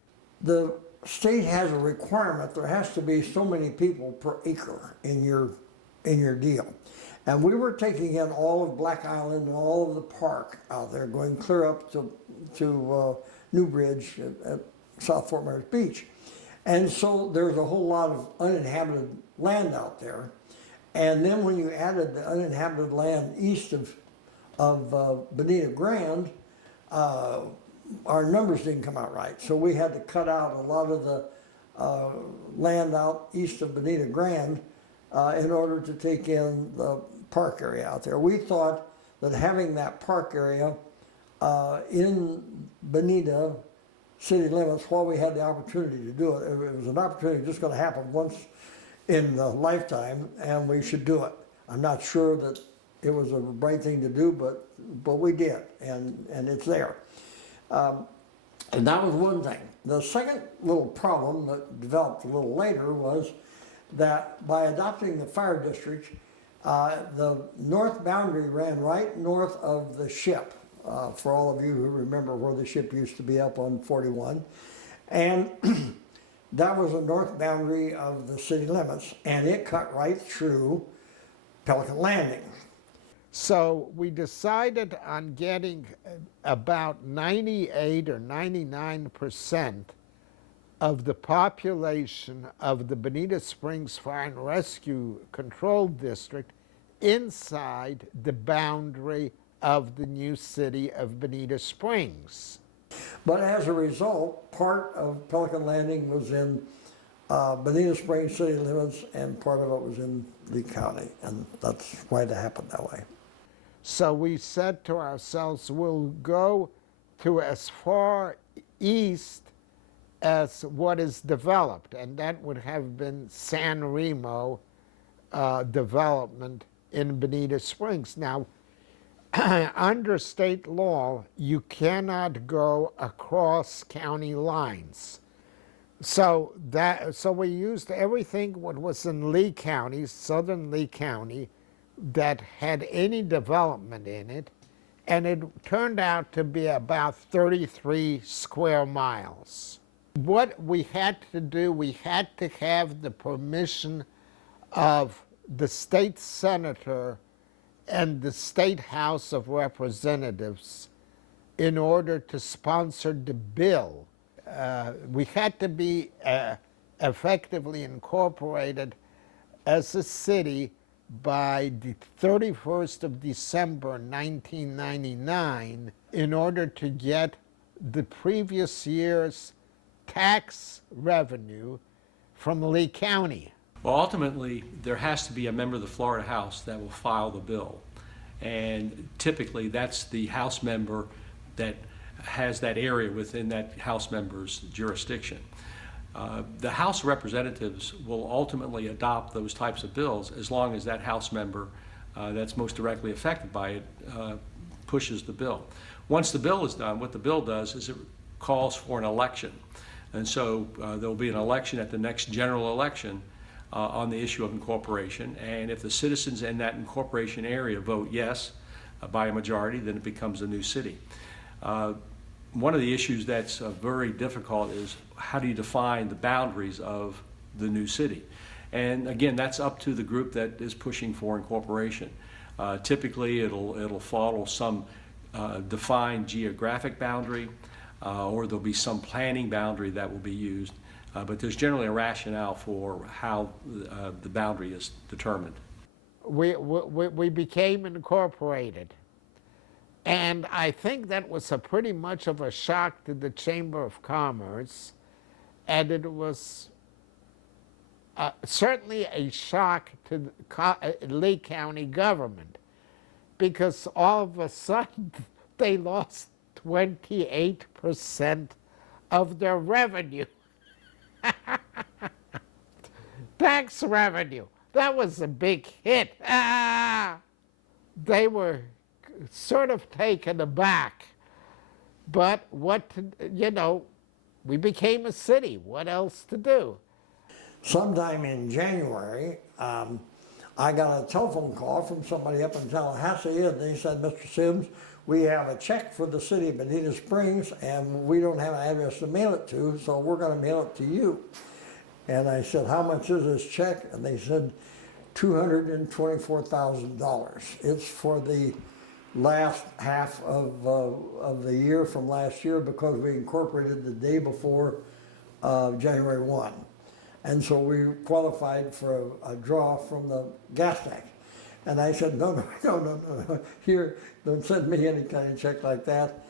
The state has a requirement, there has to be so many people per acre in your deal. And we were taking in all of Black Island and all of the park out there, going clear up to Newbridge at South Fort Myers Beach. And so there's a whole lot of uninhabited land out there. And then when you added the uninhabited land east of Bonita Grand, our numbers didn't come out right. So we had to cut out a lot of the land out east of Bonita Grand in order to take in the park area out there. We thought that having that park area in Bonita city limits, while we had the opportunity to do it, it was an opportunity just going to happen once in a lifetime, and we should do it. I'm not sure that it was a right thing to do, but we did, and it's there. And that was one thing. The second little problem that developed a little later was that by adopting the fire district, the north boundary ran right north of the ship, for all of you who remember where the ship used to be up on 41. And that was the north boundary of the city limits, and it cut right through Pelican Landing. So we decided on getting about 98 or 99% of the population of the Bonita Springs Fire and Rescue Control District inside the boundary of the new city of Bonita Springs. But as a result, part of Pelican Landing was in Bonita Springs city limits, and part of it was in Lee County, and that's why it happened that way. So we said to ourselves, we'll go to as far east as what is developed, and that would have been San Remo development in Bonita Springs. Now, under state law, you cannot go across county lines. So we used everything what was in Lee County, southern Lee County, that had any development in it, and it turned out to be about 33 square miles. What we had to do, we had to have the permission of the state senator and the State House of Representatives in order to sponsor the bill. We had to be effectively incorporated as a city by the 31st of December 1999 in order to get the previous year's tax revenue from Lee County. Well, ultimately, there has to be a member of the Florida House that will file the bill. And typically, that's the House member that has that area within that House member's jurisdiction. The House representatives will ultimately adopt those types of bills as long as that House member that's most directly affected by it pushes the bill. Once the bill is done, what the bill does is it calls for an election. And so there will be an election at the next general election on the issue of incorporation. And if the citizens in that incorporation area vote yes by a majority, then it becomes a new city. One of the issues that's very difficult is how do you define the boundaries of the new city? And again, that's up to the group that is pushing for incorporation. Typically, it'll follow some defined geographic boundary, or there'll be some planning boundary that will be used. But there's generally a rationale for how the boundary is determined. We became incorporated. And I think that was pretty much of a shock to the Chamber of Commerce, and it was certainly a shock to the Lee County government, because all of a sudden they lost 28% of their revenue. Tax revenue. That was a big hit. They were sort of taken aback. But we became a city. What else to do? Sometime in January, I got a telephone call from somebody up in Tallahassee, and they said, Mr. Sims, we have a check for the city of Bonita Springs, and we don't have an address to mail it to, so we're going to mail it to you. And I said, how much is this check? And they said, $224,000. It's for the last half of the year from last year, because we incorporated the day before January 1. And so we qualified for a draw from the gas tax. And I said, no, here, don't send me any kind of check like that.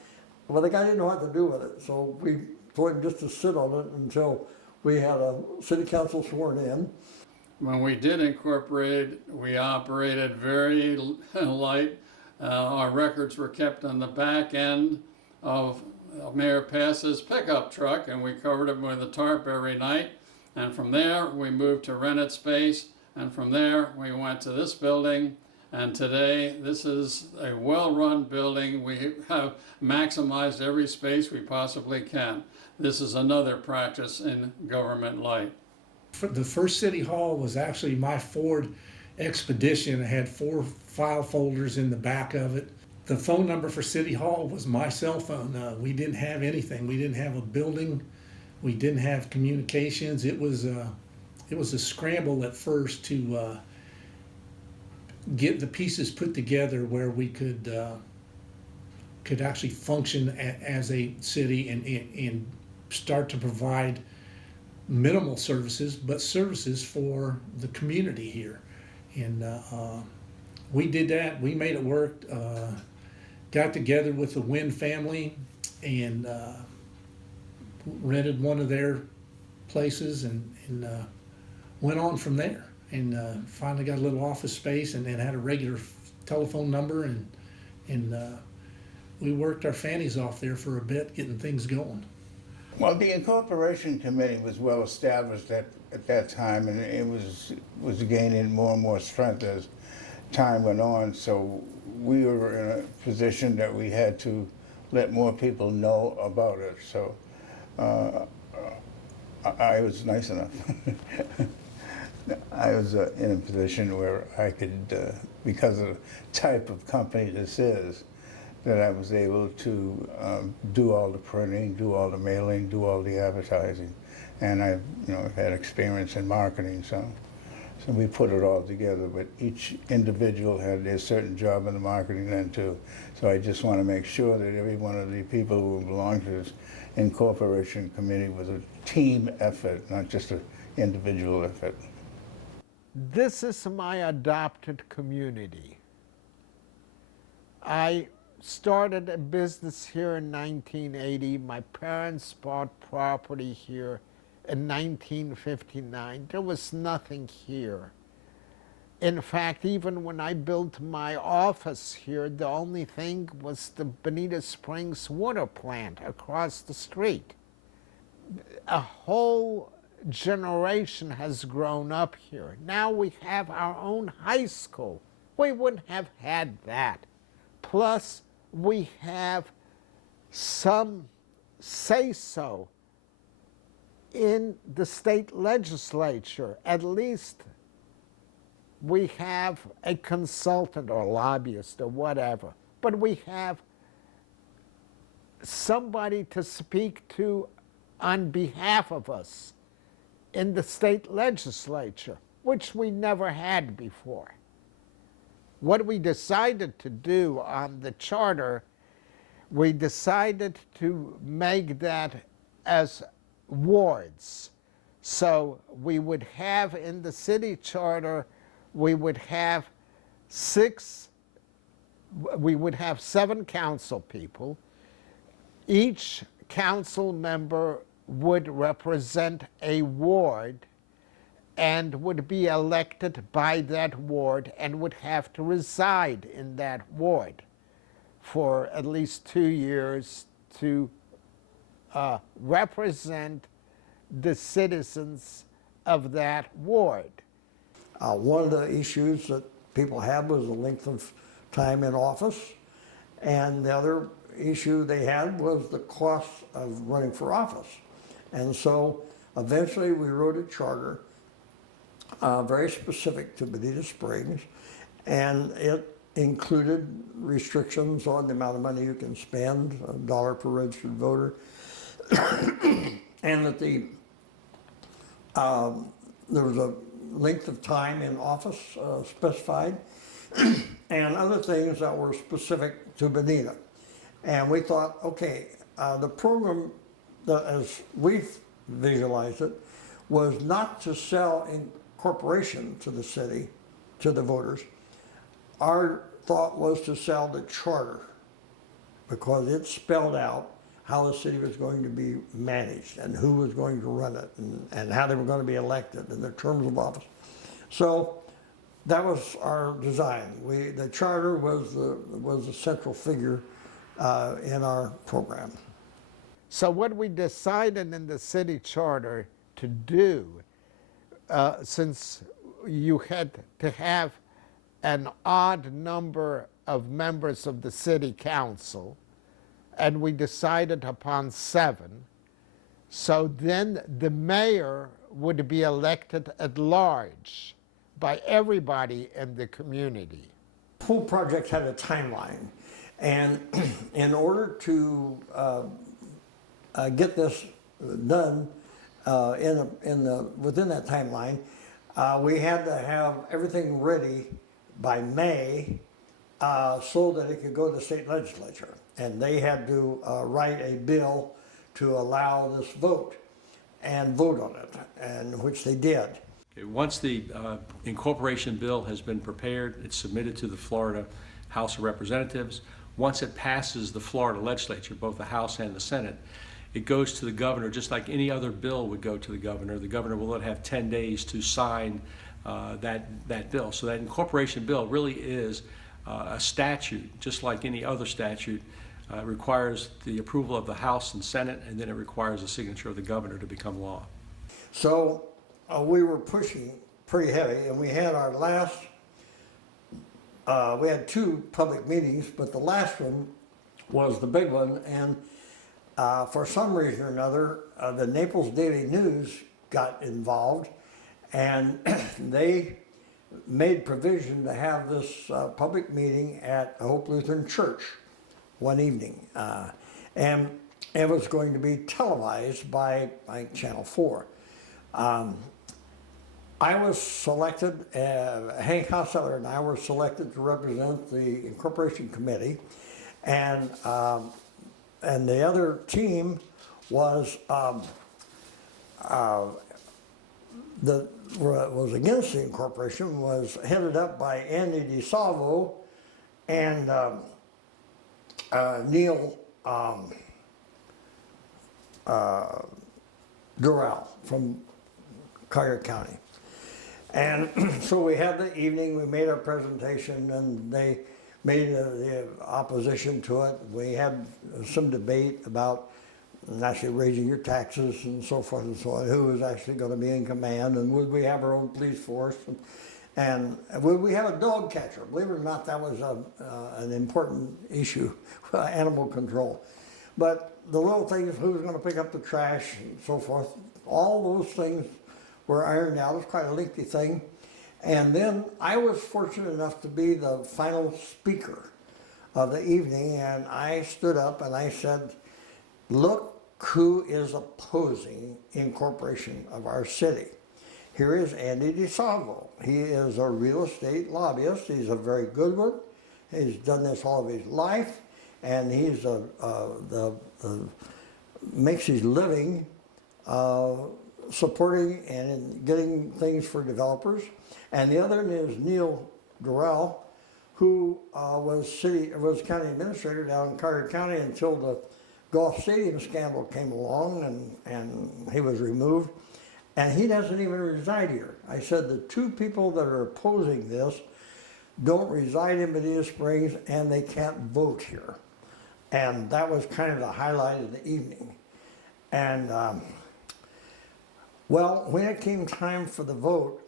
Well, the guy didn't know what to do with it, so we told him just to sit on it until we had a city council sworn in. When we did incorporate, we operated very light. Our records were kept on the back end of Mayor Pass's pickup truck, and we covered it with a tarp every night. And from there, we moved to rented space, and from there, we went to this building. And today, this is a well-run building. We have maximized every space we possibly can. This is another practice in government light. The first City Hall was actually my Ford Expedition. It had 4 file folders in the back of it. The phone number for City Hall was my cell phone. We didn't have anything. We didn't have a building. We didn't have communications. It was a scramble at first to get the pieces put together where we could actually function as a city and start to provide minimal services, but services for the community here. And we did that. We made it work. Got together with the Wynn family and rented one of their places and went on from there. And finally got a little office space and then had a regular telephone number, and we worked our fannies off there for a bit, getting things going. Well, the Incorporation Committee was well established at that time, and it was gaining more and more strength as time went on. So we were in a position that we had to let more people know about it. So I was nice enough. I was in a position where I could, because of the type of company this is, that I was able to do all the printing, do all the mailing, do all the advertising, and I've had experience in marketing, so So we put it all together, but each individual had their certain job in the marketing then too. So I just want to make sure that every one of the people who belong to this incorporation committee was a team effort, not just an individual effort. This is my adopted community. I started a business here in 1980. My parents bought property here in 1959. There was nothing here. In fact, even when I built my office here, the only thing was the Bonita Springs water plant across the street. A whole generation has grown up here. Now we have our own high school. We wouldn't have had that. Plus, we have some say-so in the state legislature. At least we have a consultant or lobbyist or whatever, but we have somebody to speak to on behalf of us in the state legislature, which we never had before. What we decided to do on the charter, we decided to make that as wards. So we would have in the city charter, we would have 7 council people. Each council member would represent a ward and would be elected by that ward and would have to reside in that ward for at least 2 years to represent the citizens of that ward. One of the issues that people had was the length of time in office, and the other issue they had was the cost of running for office. And so eventually we wrote a charter very specific to Bonita Springs, and it included restrictions on the amount of money you can spend, $1 per registered voter, and that there was a length of time in office specified, and other things that were specific to Bonita. And we thought, okay, the program, as we visualized it, was not to sell incorporation to the city, to the voters. Our thought was to sell the charter, because it spelled out how the city was going to be managed and who was going to run it and how they were going to be elected and their terms of office. So that was our design. The charter was the central figure in our program. So what we decided in the city charter to do, since you had to have an odd number of members of the city council, and we decided upon 7, so then the mayor would be elected at large by everybody in the community. The whole project had a timeline, and in order to get this done within that timeline, we had to have everything ready by May so that it could go to the state legislature. And they had to write a bill to allow this vote and vote on it, and which they did. Okay, once the incorporation bill has been prepared, it's submitted to the Florida House of Representatives. Once it passes the Florida legislature, both the House and the Senate, it goes to the governor just like any other bill would go to the governor. The governor will then have 10 days to sign that bill. So that incorporation bill really is a statute, just like any other statute. It requires the approval of the House and Senate, and then it requires the signature of the governor to become law. So we were pushing pretty heavy, and we had our last, we had 2 public meetings, but the last one was the big one, and for some reason or another, the Naples Daily News got involved, and they made provision to have this public meeting at Hope Lutheran Church one evening. And it was going to be televised by Channel 4. I was selected, Hank Hosseller and I were selected to represent the Incorporation Committee, and the other team was was against the incorporation was headed up by Andy DeSalvo and Neil Durrell from Collier County. And so we had the evening, we made our presentation, and they made the opposition to it. We had some debate about actually raising your taxes and so forth and so on, who was actually going to be in command, and would we have our own police force, and would we have a dog catcher? Believe it or not, that was an important issue, animal control. But the little things, who was going to pick up the trash and so forth, all those things were ironed out. It was quite a lengthy thing. And then I was fortunate enough to be the final speaker of the evening, and I stood up and I said, look who is opposing incorporation of our city. Here is Andy DeSalvo. He is a real estate lobbyist. He's a very good one. He's done this all of his life, and he's makes his living supporting and getting things for developers. And the other is Neil Durrell, who was county administrator down in Collier County until the Golf Stadium scandal came along, and he was removed. And he doesn't even reside here. I said the two people that are opposing this don't reside in Bonita Springs, and they can't vote here. And that was kind of the highlight of the evening. And well, when it came time for the vote,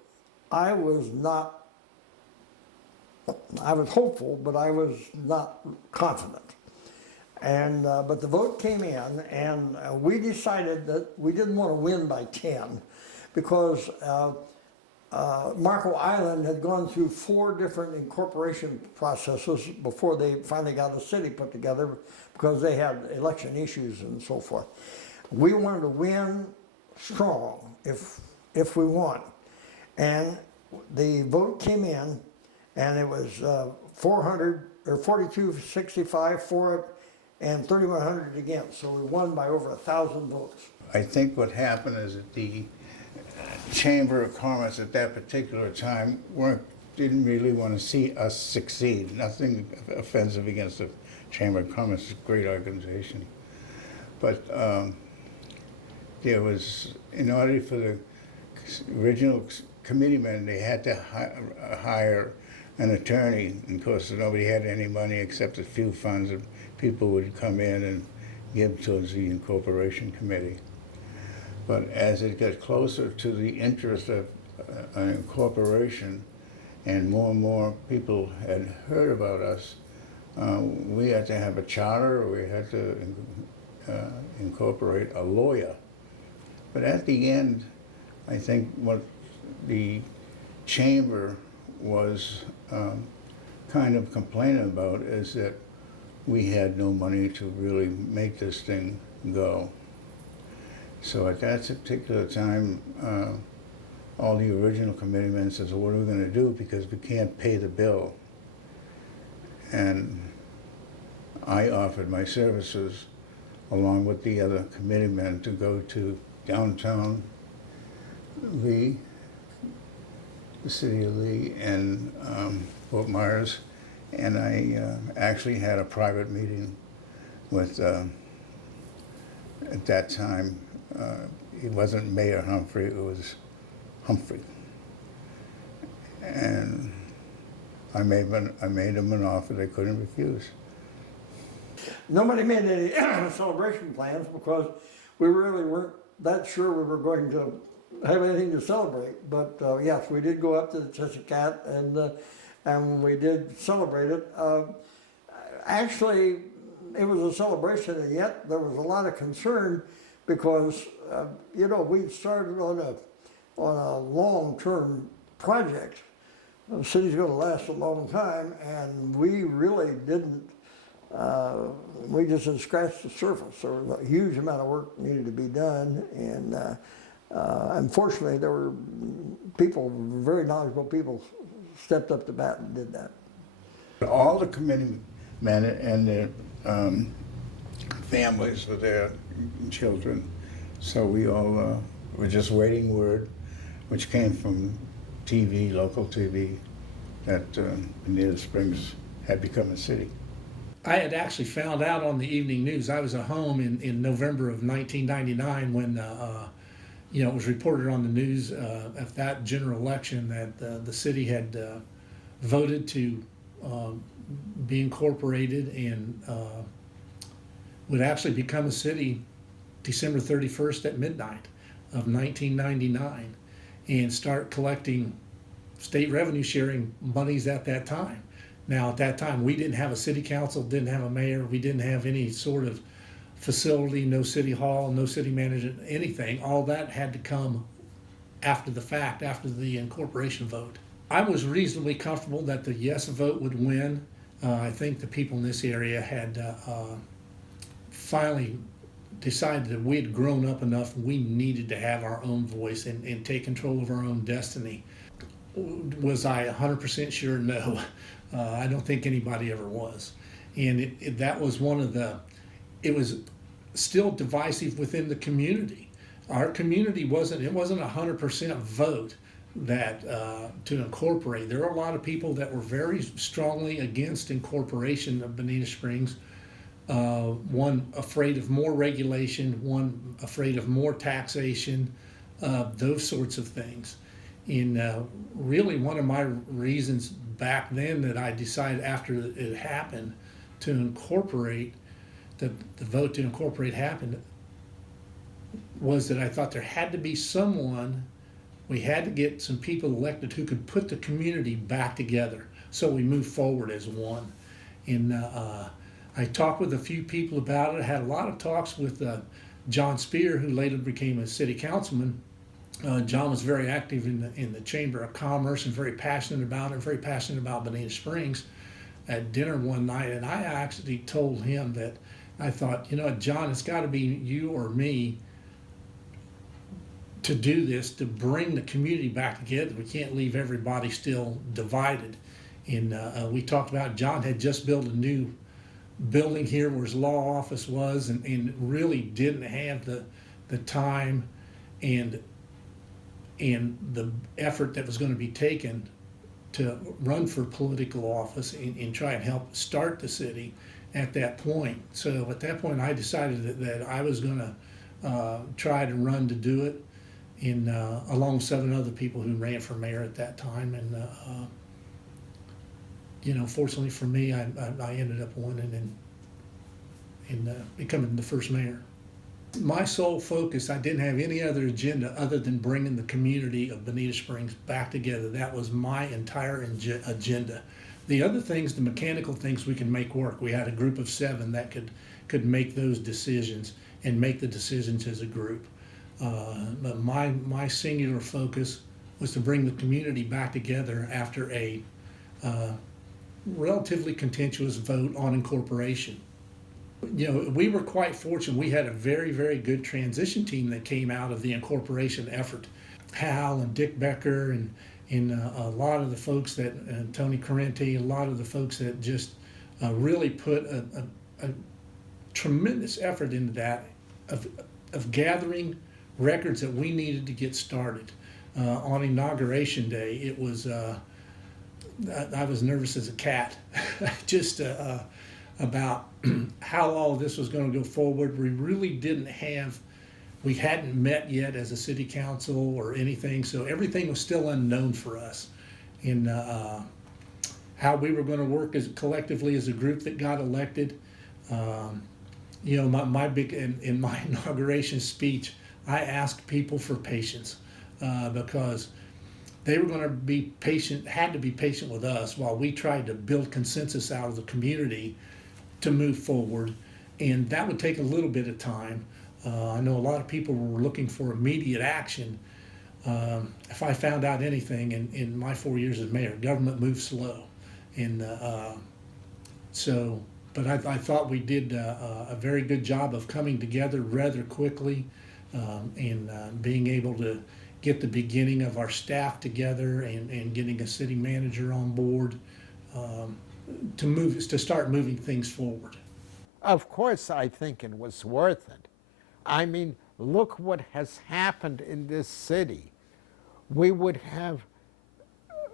I was hopeful, but I was not confident. And but the vote came in, and we decided that we didn't want to win by 10, because Marco Island had gone through 4 different incorporation processes before they finally got a city put together, because they had election issues and so forth. We wanted to win strong if we won. And the vote came in, and it was 4265 for it and 3100 against. So we won by over 1,000 votes. I think what happened is that the Chamber of Commerce at that particular time didn't really want to see us succeed. Nothing offensive against the Chamber of Commerce, it's a great organization. But there was, in order for the original committeemen, they had to hire an attorney. And of course, nobody had any money except a few funds that people would come in and give towards the Incorporation Committee. But as it got closer to the interest of an incorporation, and more people had heard about us, we had to have a charter, we had to incorporate a lawyer. But at the end, I think what the chamber was kind of complaining about is that we had no money to really make this thing go. So at that particular time, all the original committeemen says, well, what are we going to do, because we can't pay the bill? And I offered my services along with the other committeemen to go to downtown Lee, the city of Lee, and Fort Myers, and I actually had a private meeting with, at that time, it wasn't Mayor Humphrey, it was Humphrey. And I made him an offer they couldn't refuse. Nobody made any celebration plans, because we really weren't that sure we were going to have anything to celebrate. But yes, we did go up to the Cheshire Cat, and we did celebrate it. Actually, it was a celebration, and yet there was a lot of concern, because you know, we started on a long-term project. The city's going to last a long time, and we really didn't. We just had scratched the surface. There was a huge amount of work needed to be done, and Unfortunately, there were people, very knowledgeable people, stepped up to bat and did that. All the committee men and their families with their children. So we all were just waiting word, which came from TV, local TV, that Bonita Springs had become a city. I had actually found out on the evening news. I was at home in November of 1999 when it was reported on the news at that general election that the city had voted to be incorporated and would actually become a city December 31st at midnight of 1999 and start collecting state revenue sharing monies at that time. Now, at that time, we didn't have a city council, didn't have a mayor, we didn't have any sort of facility, no city hall, no city manager, anything. All that had to come after the fact, after the incorporation vote. I was reasonably comfortable that the yes vote would win. I think the people in this area had finally decided that we had grown up enough, we needed to have our own voice and take control of our own destiny. Was I 100% sure? No. I don't think anybody ever was. And that was one of it was still divisive within the community. Our community wasn't 100% vote that to incorporate. There are a lot of people that were very strongly against incorporation of Bonita Springs. One afraid of more regulation, one afraid of more taxation, those sorts of things. And really one of my reasons back then that I decided after it happened to incorporate, the vote to incorporate happened, was that I thought there had to be someone, we had to get some people elected who could put the community back together so we move forward as one. And I talked with a few people about it. I had a lot of talks with John Spear, who later became a city councilman. John was very active in the Chamber of Commerce and very passionate about it, very passionate about Bonita Springs. At dinner one night, and I actually told him that I thought, John, it's got to be you or me to do this, to bring the community back together. We can't leave everybody still divided. And we talked about, John had just built a new building here where his law office was, and really didn't have the time and the effort that was going to be taken to run for political office and try and help start the city at that point. So at that point, I decided that I was going to try to run to do it, along with 7 other people who ran for mayor at that time. And fortunately for me, I ended up winning and becoming the first mayor. My sole focus, I didn't have any other agenda other than bringing the community of Bonita Springs back together. That was my entire agenda. The other things, the mechanical things, we can make work. We had a group of 7 that could make those decisions and make the decisions as a group. But my singular focus was to bring the community back together after a relatively contentious vote on incorporation. We were quite fortunate. We had a very, very good transition team that came out of the incorporation effort. Hal and Dick Becker and a lot of the folks that, Tony Correnti, a lot of the folks that just really put a tremendous effort into that, of gathering records that we needed to get started. On Inauguration Day, it was, I was nervous as a cat, just about how all of this was going to go forward. We really we hadn't met yet as a city council or anything, so everything was still unknown for us. And how we were going to work collectively as a group that got elected. My big, in my inauguration speech, I asked people for patience because they were going to be patient, had to be patient with us while we tried to build consensus out of the community to move forward, and that would take a little bit of time. I know a lot of people were looking for immediate action. If I found out anything in my 4 years as mayor, government moves slow, and but I thought we did a very good job of coming together rather quickly. and being able to get the beginning of our staff together and getting a city manager on board to start moving things forward. Of course, I think it was worth it. I mean, look what has happened in this city. We would have,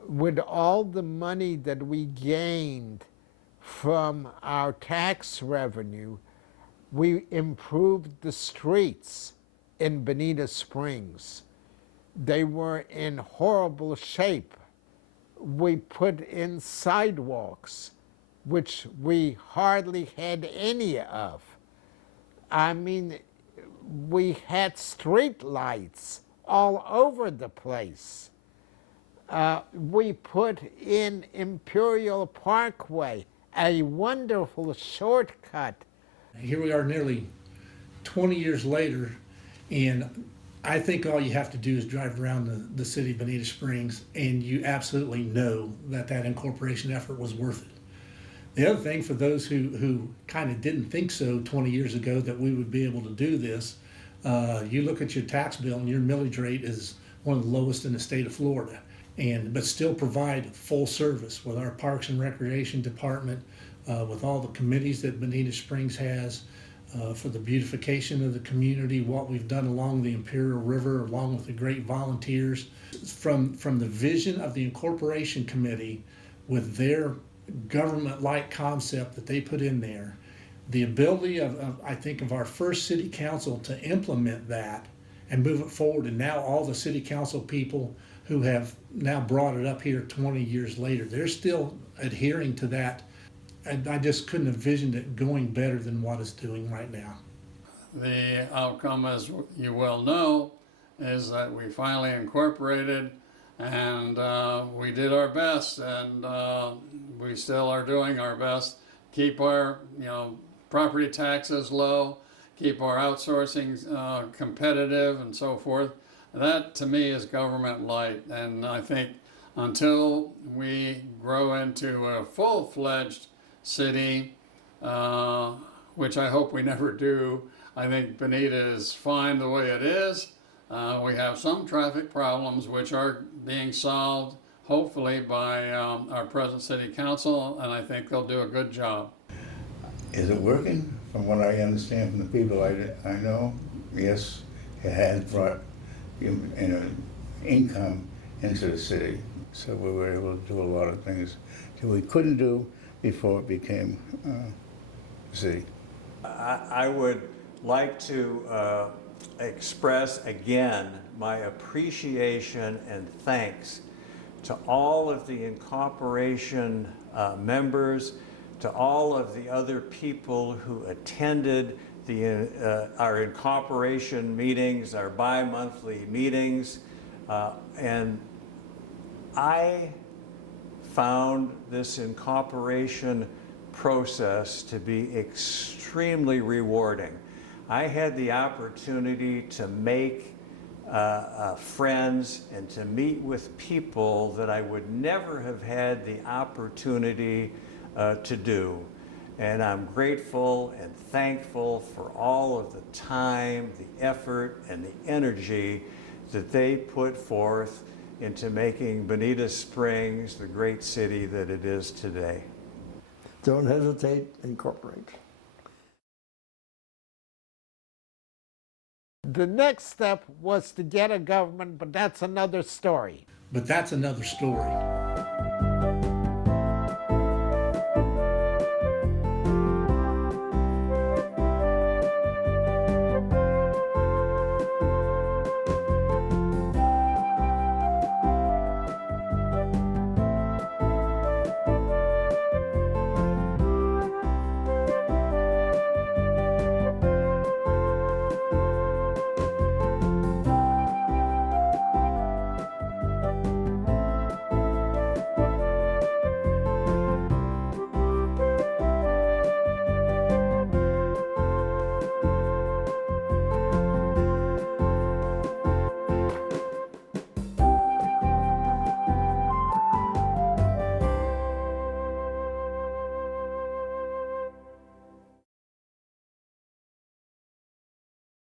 with all the money that we gained from our tax revenue, we improved the streets in Bonita Springs. They were in horrible shape. We put in sidewalks, which we hardly had any of. I mean, we had street lights all over the place. We put in Imperial Parkway, a wonderful shortcut. Here we are nearly 20 years later, and I think all you have to do is drive around the city of Bonita Springs, and you absolutely know that that incorporation effort was worth it. The other thing, for those who kind of didn't think so 20 years ago that we would be able to do this, you look at your tax bill and your millage rate is one of the lowest in the state of Florida, but still provide full service with our Parks and Recreation Department, with all the committees that Bonita Springs has, for the beautification of the community, what we've done along the Imperial River, along with the great volunteers. From the vision of the Incorporation Committee, with their government-like concept that they put in there, the ability I think, of our first city council to implement that and move it forward, and now all the city council people who have now brought it up here 20 years later, they're still adhering to that. And I just couldn't have envisioned it going better than what it's doing right now. The outcome, as you well know, is that we finally incorporated, and we did our best, and we still are doing our best. Keep our property taxes low, keep our outsourcing competitive, and so forth. That to me is government light, and I think until we grow into a full-fledged city, which I hope we never do, I think Bonita is fine the way it is. We have some traffic problems which are being solved, hopefully, by our present city council, and I think they'll do a good job. Is it working? From what I understand from the people I know, yes, it has brought income into the city. So we were able to do a lot of things that we couldn't do before it became a city. I would like to express again my appreciation and thanks to all of the Incorporation members, to all of the other people who attended our Incorporation meetings, our bi-monthly meetings, and I found this Incorporation process to be extremely rewarding. I had the opportunity to make friends and to meet with people that I would never have had the opportunity to do. And I'm grateful and thankful for all of the time, the effort, and the energy that they put forth into making Bonita Springs the great city that it is today. Don't hesitate, incorporate. The next step was to get a government, but that's another story. But that's another story.